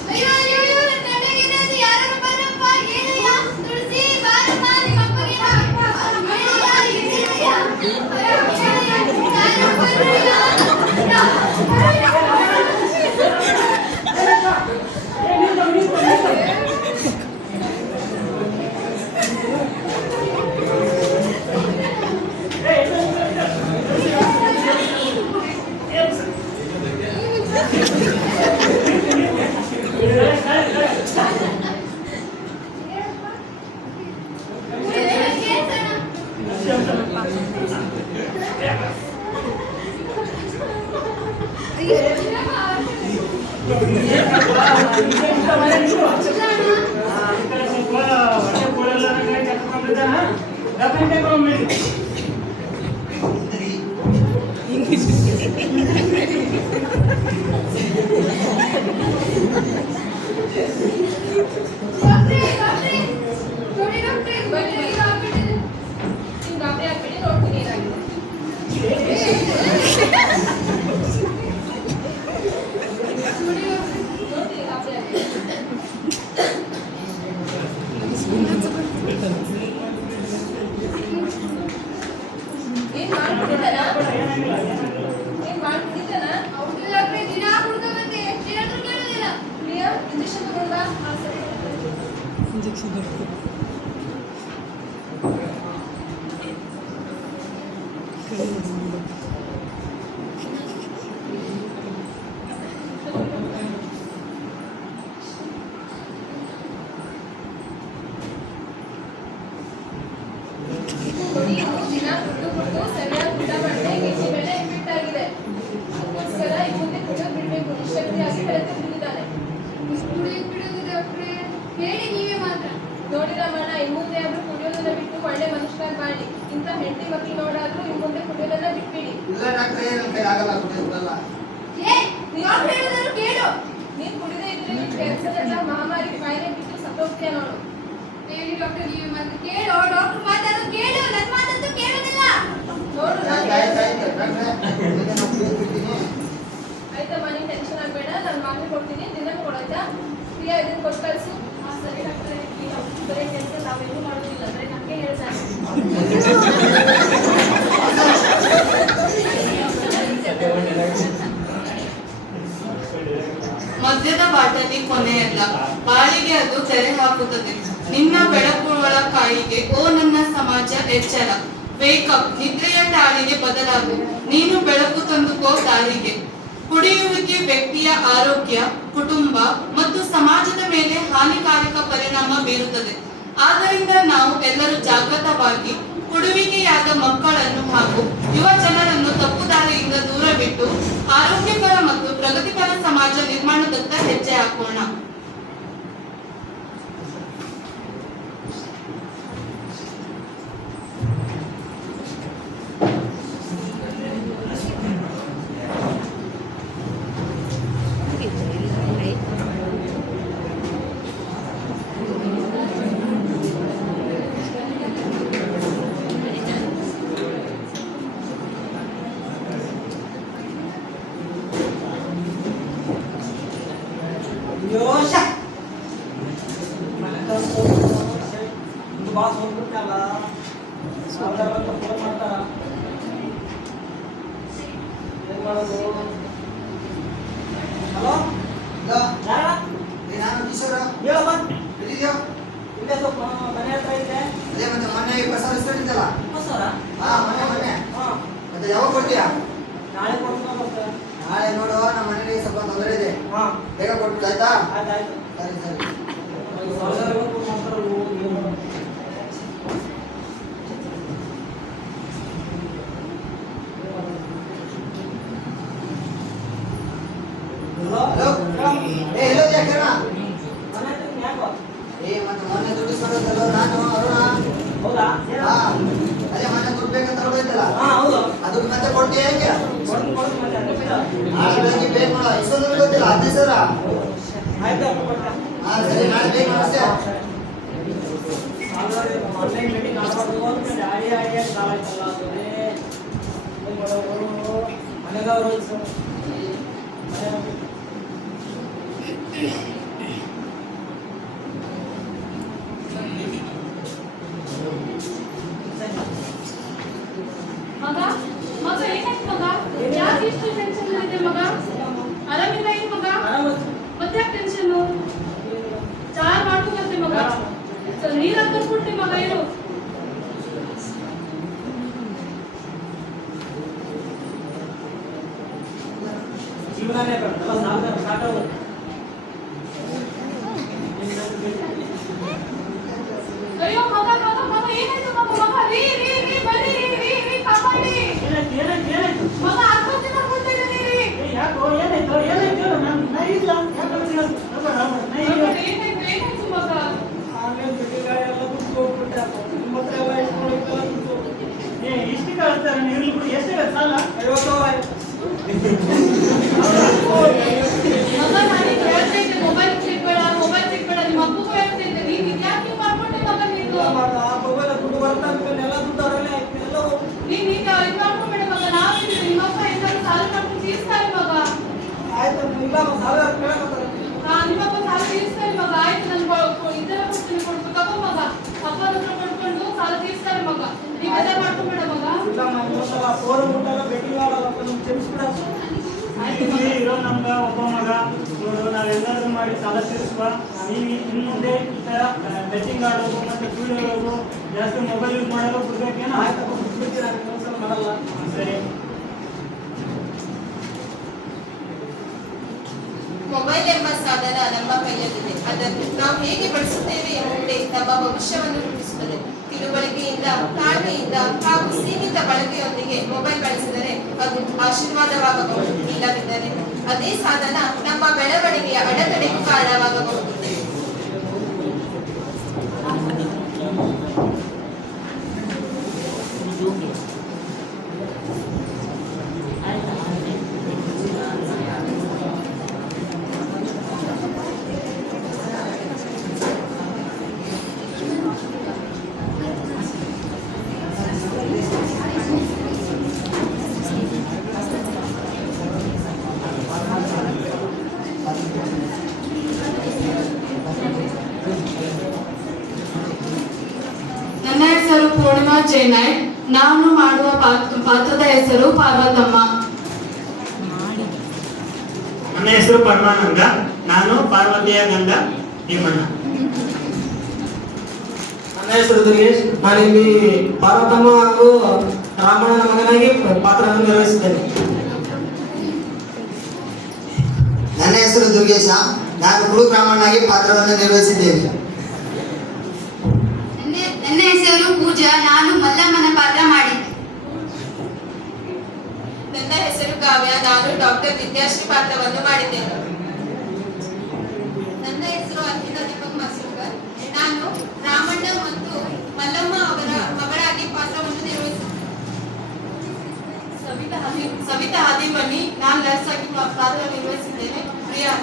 ಅಯ್ಯೋ ಅಯ್ಯೋ ಅಯ್ಯೋ ನನ್ನ ತಲೆಗೆ ಅದು ಯಾರು ಬರಪ್ಪ ಏನಯ್ಯ ತುಳಸಿ ಬಾರಮ್ಮ ನಿಮ್ಮ ಅಪ್ಪಗೆ ದಿನ ದುಡ್ಡು ಸರಿಯಾಗಿ ಊಟ ಮಾಡಿದ್ರೆ ಗೆಜ್ಜೆ ಮೇಲೆ ಎಫೆಕ್ಟ್ ಆಗಿದೆ. ಅದಕ್ಕೋಸ್ಕರ ಈ ಮುಂದೆ ಕುಡಿಯೋದು ಬಿಡಬೇಕು. ನಿಶ್ಶಕ್ತಿಯಾಗಿ ಕಳೆದು ಬಿಟ್ಟಿದ್ದಾನೆ. ಬಿಡುವುದು ಡಾಕ್ಟ್ರೇ ಹೇಳಿ ನೀವೇ ಮಾತ್ರ ನೋಡಿ ರಮಣ, ಇನ್ನು ಮುಂದೆ ಆದ್ರೂ ಕುಡಿಯೋದನ್ನ ಬಿಟ್ಟು ಒಳ್ಳೆ ಮನುಷ್ಯನಾಗಿ ಮಾಡಿ. ಇಂಥ ಹೆಂಡತಿ ಮಕ್ಕಳು ನೋಡಾದ್ರೂ ಇನ್ನು ಮುಂದೆ ಕುಡಿಯೋದನ್ನ ಬಿಟ್ಬಿಡಿ. ಇಲ್ಲ ಡಾಕ್ಟ್ರೇ ನನ್ನ ಕೈ ಆಗಲ್ಲ ಕುಡಿಯೋದಲ್ಲ ಏ ಡಾಕ್ಟ್ರ್ ಹೇಳಿದ್ರು ಕೇಳು ನೀನ್ ಕುಡಿದೇ ಇದ್ರೆ ನಿನ್ ಕೆಲಸದೆಲ್ಲ ಮಹಾಮಾರಿ ಕಾಯಿಲೆ ಬಿಟ್ಟು ಸತ್ತೋಗ್ತೀಯ ನೋಡು. ಹೇಳಿ ಡಾಕ್ಟರ್ ನೀವೇ ಮಾತ್ರ ಕೇಳು ಡಾಕ್ಟರ್ ಮಾತಾಡೋದು ಕೇಳು ನನ್ನ ಮಾತಂತೂ ಕೇಳೋದಿಲ್ಲ ನೋಡು ಆಯ್ತು ಡಾಕ್ಟ್ರೇ ಈಗ ನಾನು ಕುಡಿಯೋದು ಬಿಡ್ತೀನಿ ಆಯ್ತಮ್ಮ, ನೀನ್ ಟೆನ್ಷನ್ ಆಗ್ಬೇಡ. ನಾನು ಮಾತ್ರೆ ಕೊಡ್ತೀನಿ, ದಿನ ಕೊಡಾಯ್ತಾ? ಪ್ರಿಯಾ ಇದನ್ನ ಕೊಟ್ಟು ಕಳ್ಸು. ಸರಿ ಡಾಕ್ಟ್ರೆ, ಈಗ ಬರೀ ಕೆಲಸ ನಾವೇನು ಮಾಡೋದಿಲ್ಲ ಅಂದ್ರೆ ನಮಗೆ ಹೇಳ್ತಾರೆ. ಮದ್ಯದ ಬಾಟಲಿ ಕೊನೆಯಲ್ಲ, ಬಾಳಿಗೆ ಅದು ತೆರೆ ಹಾಕುತ್ತದೆ. ನಿನ್ನ ಬೆಳಕುಗಳ ಕಾಯಿಗೆ ಓ ನನ್ನ ಸಮಾಜ ಎಚ್ಚರ. ವೇಕಪ್, ನಿದ್ರೆಯ ತಾಳಿಗೆ ಬದಲಾಗು, ನೀನು ಬೆಳಕು ತಂದುಕೋ ದಾರಿಗೆ. ಕುಡಿಯುವಿಕೆ ವ್ಯಕ್ತಿಯ ಆರೋಗ್ಯ, ಕುಟುಂಬ ಮತ್ತು ಸಮಾಜದ ಮೇಲೆ ಹಾನಿಕಾರಕ ಪರಿಣಾಮ ಬೀರುತ್ತದೆ. ಆದ್ದರಿಂದ ನಾವು ಎಲ್ಲರೂ ಜಾಗೃತವಾಗಿ ಕುಡುವಿಕೆಯಾದ ಮಕ್ಕಳನ್ನು ಹಾಗೂ ಯುವ ಜನರನ್ನು ತಪ್ಪು ದಾರಿಯಿಂದ ದೂರವಿಟ್ಟು ಆರೋಗ್ಯಕರ ಮತ್ತು ಪ್ರಗತಿಪರ ಸಮಾಜ ನಿರ್ಮಾಣದತ್ತ ಹೆಜ್ಜೆ ಹಾಕೋಣ. ಬಾಸ್ ಹೋಗ್ಬಿಟ್ನಲ್ಲ ಸಾಲದಾರ ಫೋನ್ ಮಾಡ್ತಾರ ಏನ್ ಮಾಡೋದು? ಹಲೋ ಯಾರ ನಾನು ಕಿಶೋರ ಹೇಳಪ್ಪ. ಎಲ್ಲಿದ್ಯೋ? ಇಲ್ಲೇ ಸ್ವಲ್ಪ ಮನೆ ಹತ್ರ ಇದೆ. ಅದೇ ಮತ್ತೆ ಮೊನ್ನೆ ಪ್ರಸಾದಿಸ್ತಿದ್ದಲ್ಲ. ಹೊಸರ ಹಾ ಮೊನ್ನೆ ಹಾ ಮತ್ತೆ ಯಾವಾಗ ಕೊಡ್ತೀಯಾ? ನಾಳೆ ಕೊಡ್ತೀನಿ ಮತ್ತೆ. ನಾಳೆ ನೋಡು, ನಮ್ಮ ಮನೇಲಿ ಸ್ವಲ್ಪ ತೊಂದರೆ ಇದೆ, ಹಾ ಬೇಗ ಕೊಟ್ಬಿಡು ಆಯ್ತಾ? ಆಯ್ತಾಯ್ತು. ಸರಿ ಸರಿ. ಸಾಲದಾರ ಫೋನ್ ಮಾಡ್ತಾರಲ್ಲ ಏನು ಮಾಡೋದು? ಹಲೋ ಏ ಎಲ್ಲೋದ್ಯಾ ಕಿರಣ? ಮನೆ ಹತ್ರ ಇದ್ದೀನಿ, ಯಾಕೋ? ಏ ಮತ್ತೆ ಮೊನ್ನೆ ದುಡ್ಡು ಇಸ್ಕೊಂಡೋದಲ್ಲ ನಾನು ಅರುಣ. ಹೌದಾ? ಹಾ ಅದೇ ಮೊನ್ನೆ ದುಡ್ಡು ಬೇಕಂತ ಹೊರಡೋಯ್ತಲ್ಲ, ಹಾ ಹೌದು. ಅದು ಮತ್ತೆ ಕೊಡ್ತೀಯಾ ಹೇಗೆ? ಕೊಡ್ತೀನಿ ಮತ್ತೆ ಅದೇ ಬಿಡ. ನಾಳೆ ಬೆಳಗ್ಗೆ ಬೇಗ ಮಾಡು, ಇಷ್ಟೊಂದು ಗೊತ್ತಿಲ್ಲ 15 ಸಾವಿರ. ಆಯ್ತು ಅಪ್ಪ ಕೊಡ್ತೆ. ಹಾ ಸರಿ, ನಾಳೆ ಬೇಗ ಮಾಡು ಅಷ್ಟೇ. ಆನ್ಲೈನ್ ಮೀಟಿಂಗ್ ಮಾಡ್ಬಾರ್ದು ಅಂದ್ಕೊಂಡು ಆಡಿ ಆಡಿ ಆಡಿ ಸಾಲ ಆಯ್ತಲ್ಲ ಅದೇ ಏನ್ ಮಾಡೋದು? ಮನೆದವರು ಮಗ ಮಗ ಏನಾಯ್ತು ಮಗ? ಯಾಕೆ ಇಷ್ಟು ಟೆನ್ಷನ್ ಇದೆ ಮಗ? ಆರಾಮಿಲ್ಲ ಏನು ಮಗ? ಮತ್ತೆ ಯಾಕೆ ಟೆನ್ಷನ್? ಚಹಾ ಮಾಡ್ಕೊಂಬಂತೆ ಮಗ. ನೀರ್ ಹಾಕ್ಬಿಟ್ಟೆ ಮಗ ಏನು? ಜೀವನನೇ ಬೇಡ ಸಾಲದಾರ ಸಾಕಾಗೋದು. ಅಯ್ಯೋ ಮಗ ಮಗ ಮಗ ಏನಾಯ್ತು ಮಗ? ಮಗ ರೀ ರೀ ರೀ ಬನ್ನಿ ರೀ ರೀ ರೀ ಕಾಪಾಡಿ ಏನಾಯ್ತು ಏನಾಯ್ತು ಏನಾಯ್ತು? ಮಗ ಆತ್ಮಹತ್ಯೆ ಮಾಡ್ಕೊಳ್ತಿದ್ದಾನೆ ರೀ. ಯಾಕೋ ಏನಾಯ್ತು ಏನಾಯ್ತು? ನಾ ಇಲ್ಲ ಏನಾಯ್ತು ಏನಾಯ್ತು ಮಗ? ಆನ್ಲೈನ್ ಮೀಟಿಂಗ್ ಎಲ್ಲ ದುಡ್ಡು ಹೋಗ್ಬಿಟ್ಟೆ ಅಪ್ಪ. ನಿಮ್ಮ ಹತ್ರ ಎಲ್ಲ ಇಟ್ಕೊಳ್ಳೋಕ್ಕೆಲ್ಲ ದುಡ್ಡು. ಇಷ್ಟು ಕಳಿಸ್ತಾರೆ ನೀವು ಇರ್ಲಿ ಬಿಡಿ. ಎಷ್ಟಿದೆ ಸಾಲ? 50,000. ಮಗ ನಾನು ಹೇಳ್ತಾ ಇದ್ದೆ ಮೊಬೈಲ್ ಸಿಗ್ಬೇಡ ನಿಮ್ಮ ಅಪ್ಪಗೂ ಹೇಳ್ತಾ ಇದ್ದೆ. ನೀನು ಇದ್ಯಾಕೆ ಹಿಂಗ್ ಮಾಡ್ಕೊಂಡೆ ಮಗ ನೀನು? ಆ ಮೊಬೈಲ್ ದುಡ್ಡು ಬರ್ತಾ ಅಂದ್ಕೊಂಡು ಎಲ್ಲ ದುಡ್ಡು ಅವರಲ್ಲೇ ಆಯ್ತು ಎಲ್ಲ ಹೋಗ್ಬಿಟ್ಟು. ನೀನು ಈಗ ಇದು ಮಾಡ್ಕೊಂಬೇಡ ಮಗ. ನಾವಿದ್ರೆ ನಿಮ್ಮ ಅಪ್ಪ ಏನಾದ್ರು ಸಾಲ ಮಾಡ್ಕೊಂಡು ತೀರಿಸ್ತಾರೆ ಮಗ. ಆಯ್ತು ಇಲ್ಲ ಸಾಲದಾರ ಕೇಳಕತ್ತಾರೆ. ನಿಮ್ಮಪ್ಪ ಸಾಲ ತೀರಿಸ್ತಾರೆ ಮಗ. ಆಯ್ತು ನಾನು ಇದೆಲ್ಲ ಕೊಡ್ತೀನಿ ಕೊಡ್ಬೇಕಪ್ಪ ಮಗ. ಅಪ್ಪನ ಹತ್ರ ಕೊಡ್ಕೊಂಡು ಸಾಲ ತೀರಿಸ್ತಾರೆ ಮಗ. ನೀವು ಅದೇ ಮಾಡ್ಕೊಂಬೇಡ ಮಗ. ಇಲ್ಲ ಇವತ್ತಲ್ಲ ಫೋನ್ ಮುಟ್ಟಲ್ಲ ಭೇಟಿ ಮಾಡಲ್ಲಪ್ಪ ನಮ್ಗೆ ಕ್ಷಮಿಸ್ಬಿಡಪ್ಪ. ಆಯ್ತು ಇಲ್ಲಿ ಇರೋ ನಮ್ಗ ಒಬ್ಬ ಮಗ ನೋಡು, ನಾವೆಲ್ಲರೂ ಮಾಡಿ ಸಾಲ ತೀರಿಸುವ. ನೀವು ಇನ್ನು ಮುಂದೆ ಈ ತರ ಬೆಟ್ಟಿಂಗ್ ಆಡೋದು ಮತ್ತೆ ಸುಳ್ಳು ಹೇಳೋದು, ಜಾಸ್ತಿ ಮೊಬೈಲ್ ಯೂಸ್ ಮಾಡೋದು ಬಿಡ್ಬೇಕೇನೋ? ಆಯ್ತಪ್ಪ ಬಿಟ್ಬಿಡ್ತೀನಿ, ನಾನು ಇನ್ನೊಂದ್ಸಲ ಮಾಡಲ್ಲ. ಸರಿ. ಮೊಬೈಲ್ ಎಂಬ ಸಾಧನ ನಮ್ಮ ಕೈಯಲ್ಲಿದೆ. ಅದನ್ನು ನಾವು ಹೇಗೆ ಬಳಸುತ್ತೇವೆ ಎಂಬುದೇ ನಮ್ಮ ಭವಿಷ್ಯವನ್ನು ರೂಪಿಸುತ್ತದೆ. ತಿಳುವಳಿಕೆಯಿಂದ, ತಾಳ್ಮೆಯಿಂದ ಹಾಗೂ ಸೀಮಿತ ಬಳಕೆಯೊಂದಿಗೆ ಮೊಬೈಲ್ ಬಳಸಿದರೆ ಅದು ಆಶೀರ್ವಾದವಾಗಬಹುದು. ಇಲ್ಲದಿದ್ದರೆ ಅದೇ ಸಾಧನ ನಮ್ಮ ಬೆಳವಣಿಗೆಯ ಅಡೆತಡೆಗೂ ಕಾರಣವಾಗಬಹುದು. ನನ್ನ ಹೆಸರು ಪೂರ್ಣಿಮಾ ಜೈನಾಯ್. ನಾನು ಮಾಡುವ ಪಾತ್ರದ ಹೆಸರು ಪಾರ್ವತಮ್ಮ. ನನ್ನ ಹೆಸರು ಪರಮಾನಂದ. ನಾನು ಪಾರ್ವತಿಯ ಗಂಡ ಭೀಮಣ್ಣ. ನನ್ನ ಹೆಸರು ದುರ್ಗೇಶ್. ನಾನಿಲ್ಲಿ ಪಾರ್ವತಮ್ಮ ಹಾಗೂ ರಾಮಣ್ಣನ ಮಗನಾಗಿ ಪಾತ್ರವನ್ನು ನಿರ್ವಹಿಸಿದ್ದೇನೆ. ನನ್ನ ಹೆಸರು ದುರ್ಗೇಶ. ನಾನು ಕುಳು ಬ್ರಾಹ್ಮಣನಾಗಿ ಪಾತ್ರವನ್ನು ನಿರ್ವಹಿಸಿದ್ದೇನೆ. ನನ್ನ ಹೆಸರು ಪೂಜಾ. ನಾನು ಮಲ್ಲಮ್ಮನ ಪಾತ್ರ ಮಾಡಿದ್ದೆ. ನನ್ನ ಹೆಸರು ಕಾವ್ಯ. ನಾನು ಡಾಕ್ಟರ್ ವಿದ್ಯಾಶ್ರೀ ಪಾತ್ರವನ್ನು ಮಾಡಿದ್ದೇನೆ. ನನ್ನ ಹೆಸರು ಅರ್ಪಿತಾ ದೀಪಕ್ ಮಸೂರ್ಕರ್. ನಾನು ರಾಮಣ್ಣ ಮತ್ತು ಮಲ್ಲಮ್ಮ ಅವರ ಮಗಳಾಗಿ ಪಾತ್ರವನ್ನು ನಿರ್ವಹಿಸಿದ್ದೇನೆ. ಸವಿತಾ ಹಾದಿಮನಿ. ನಾನು ನರ್ಸ್ ಆಗಿ ಪಾತ್ರ ನಿರ್ವಹಿಸಿದ್ದೇನೆ. ಪ್ರಿಯಾ.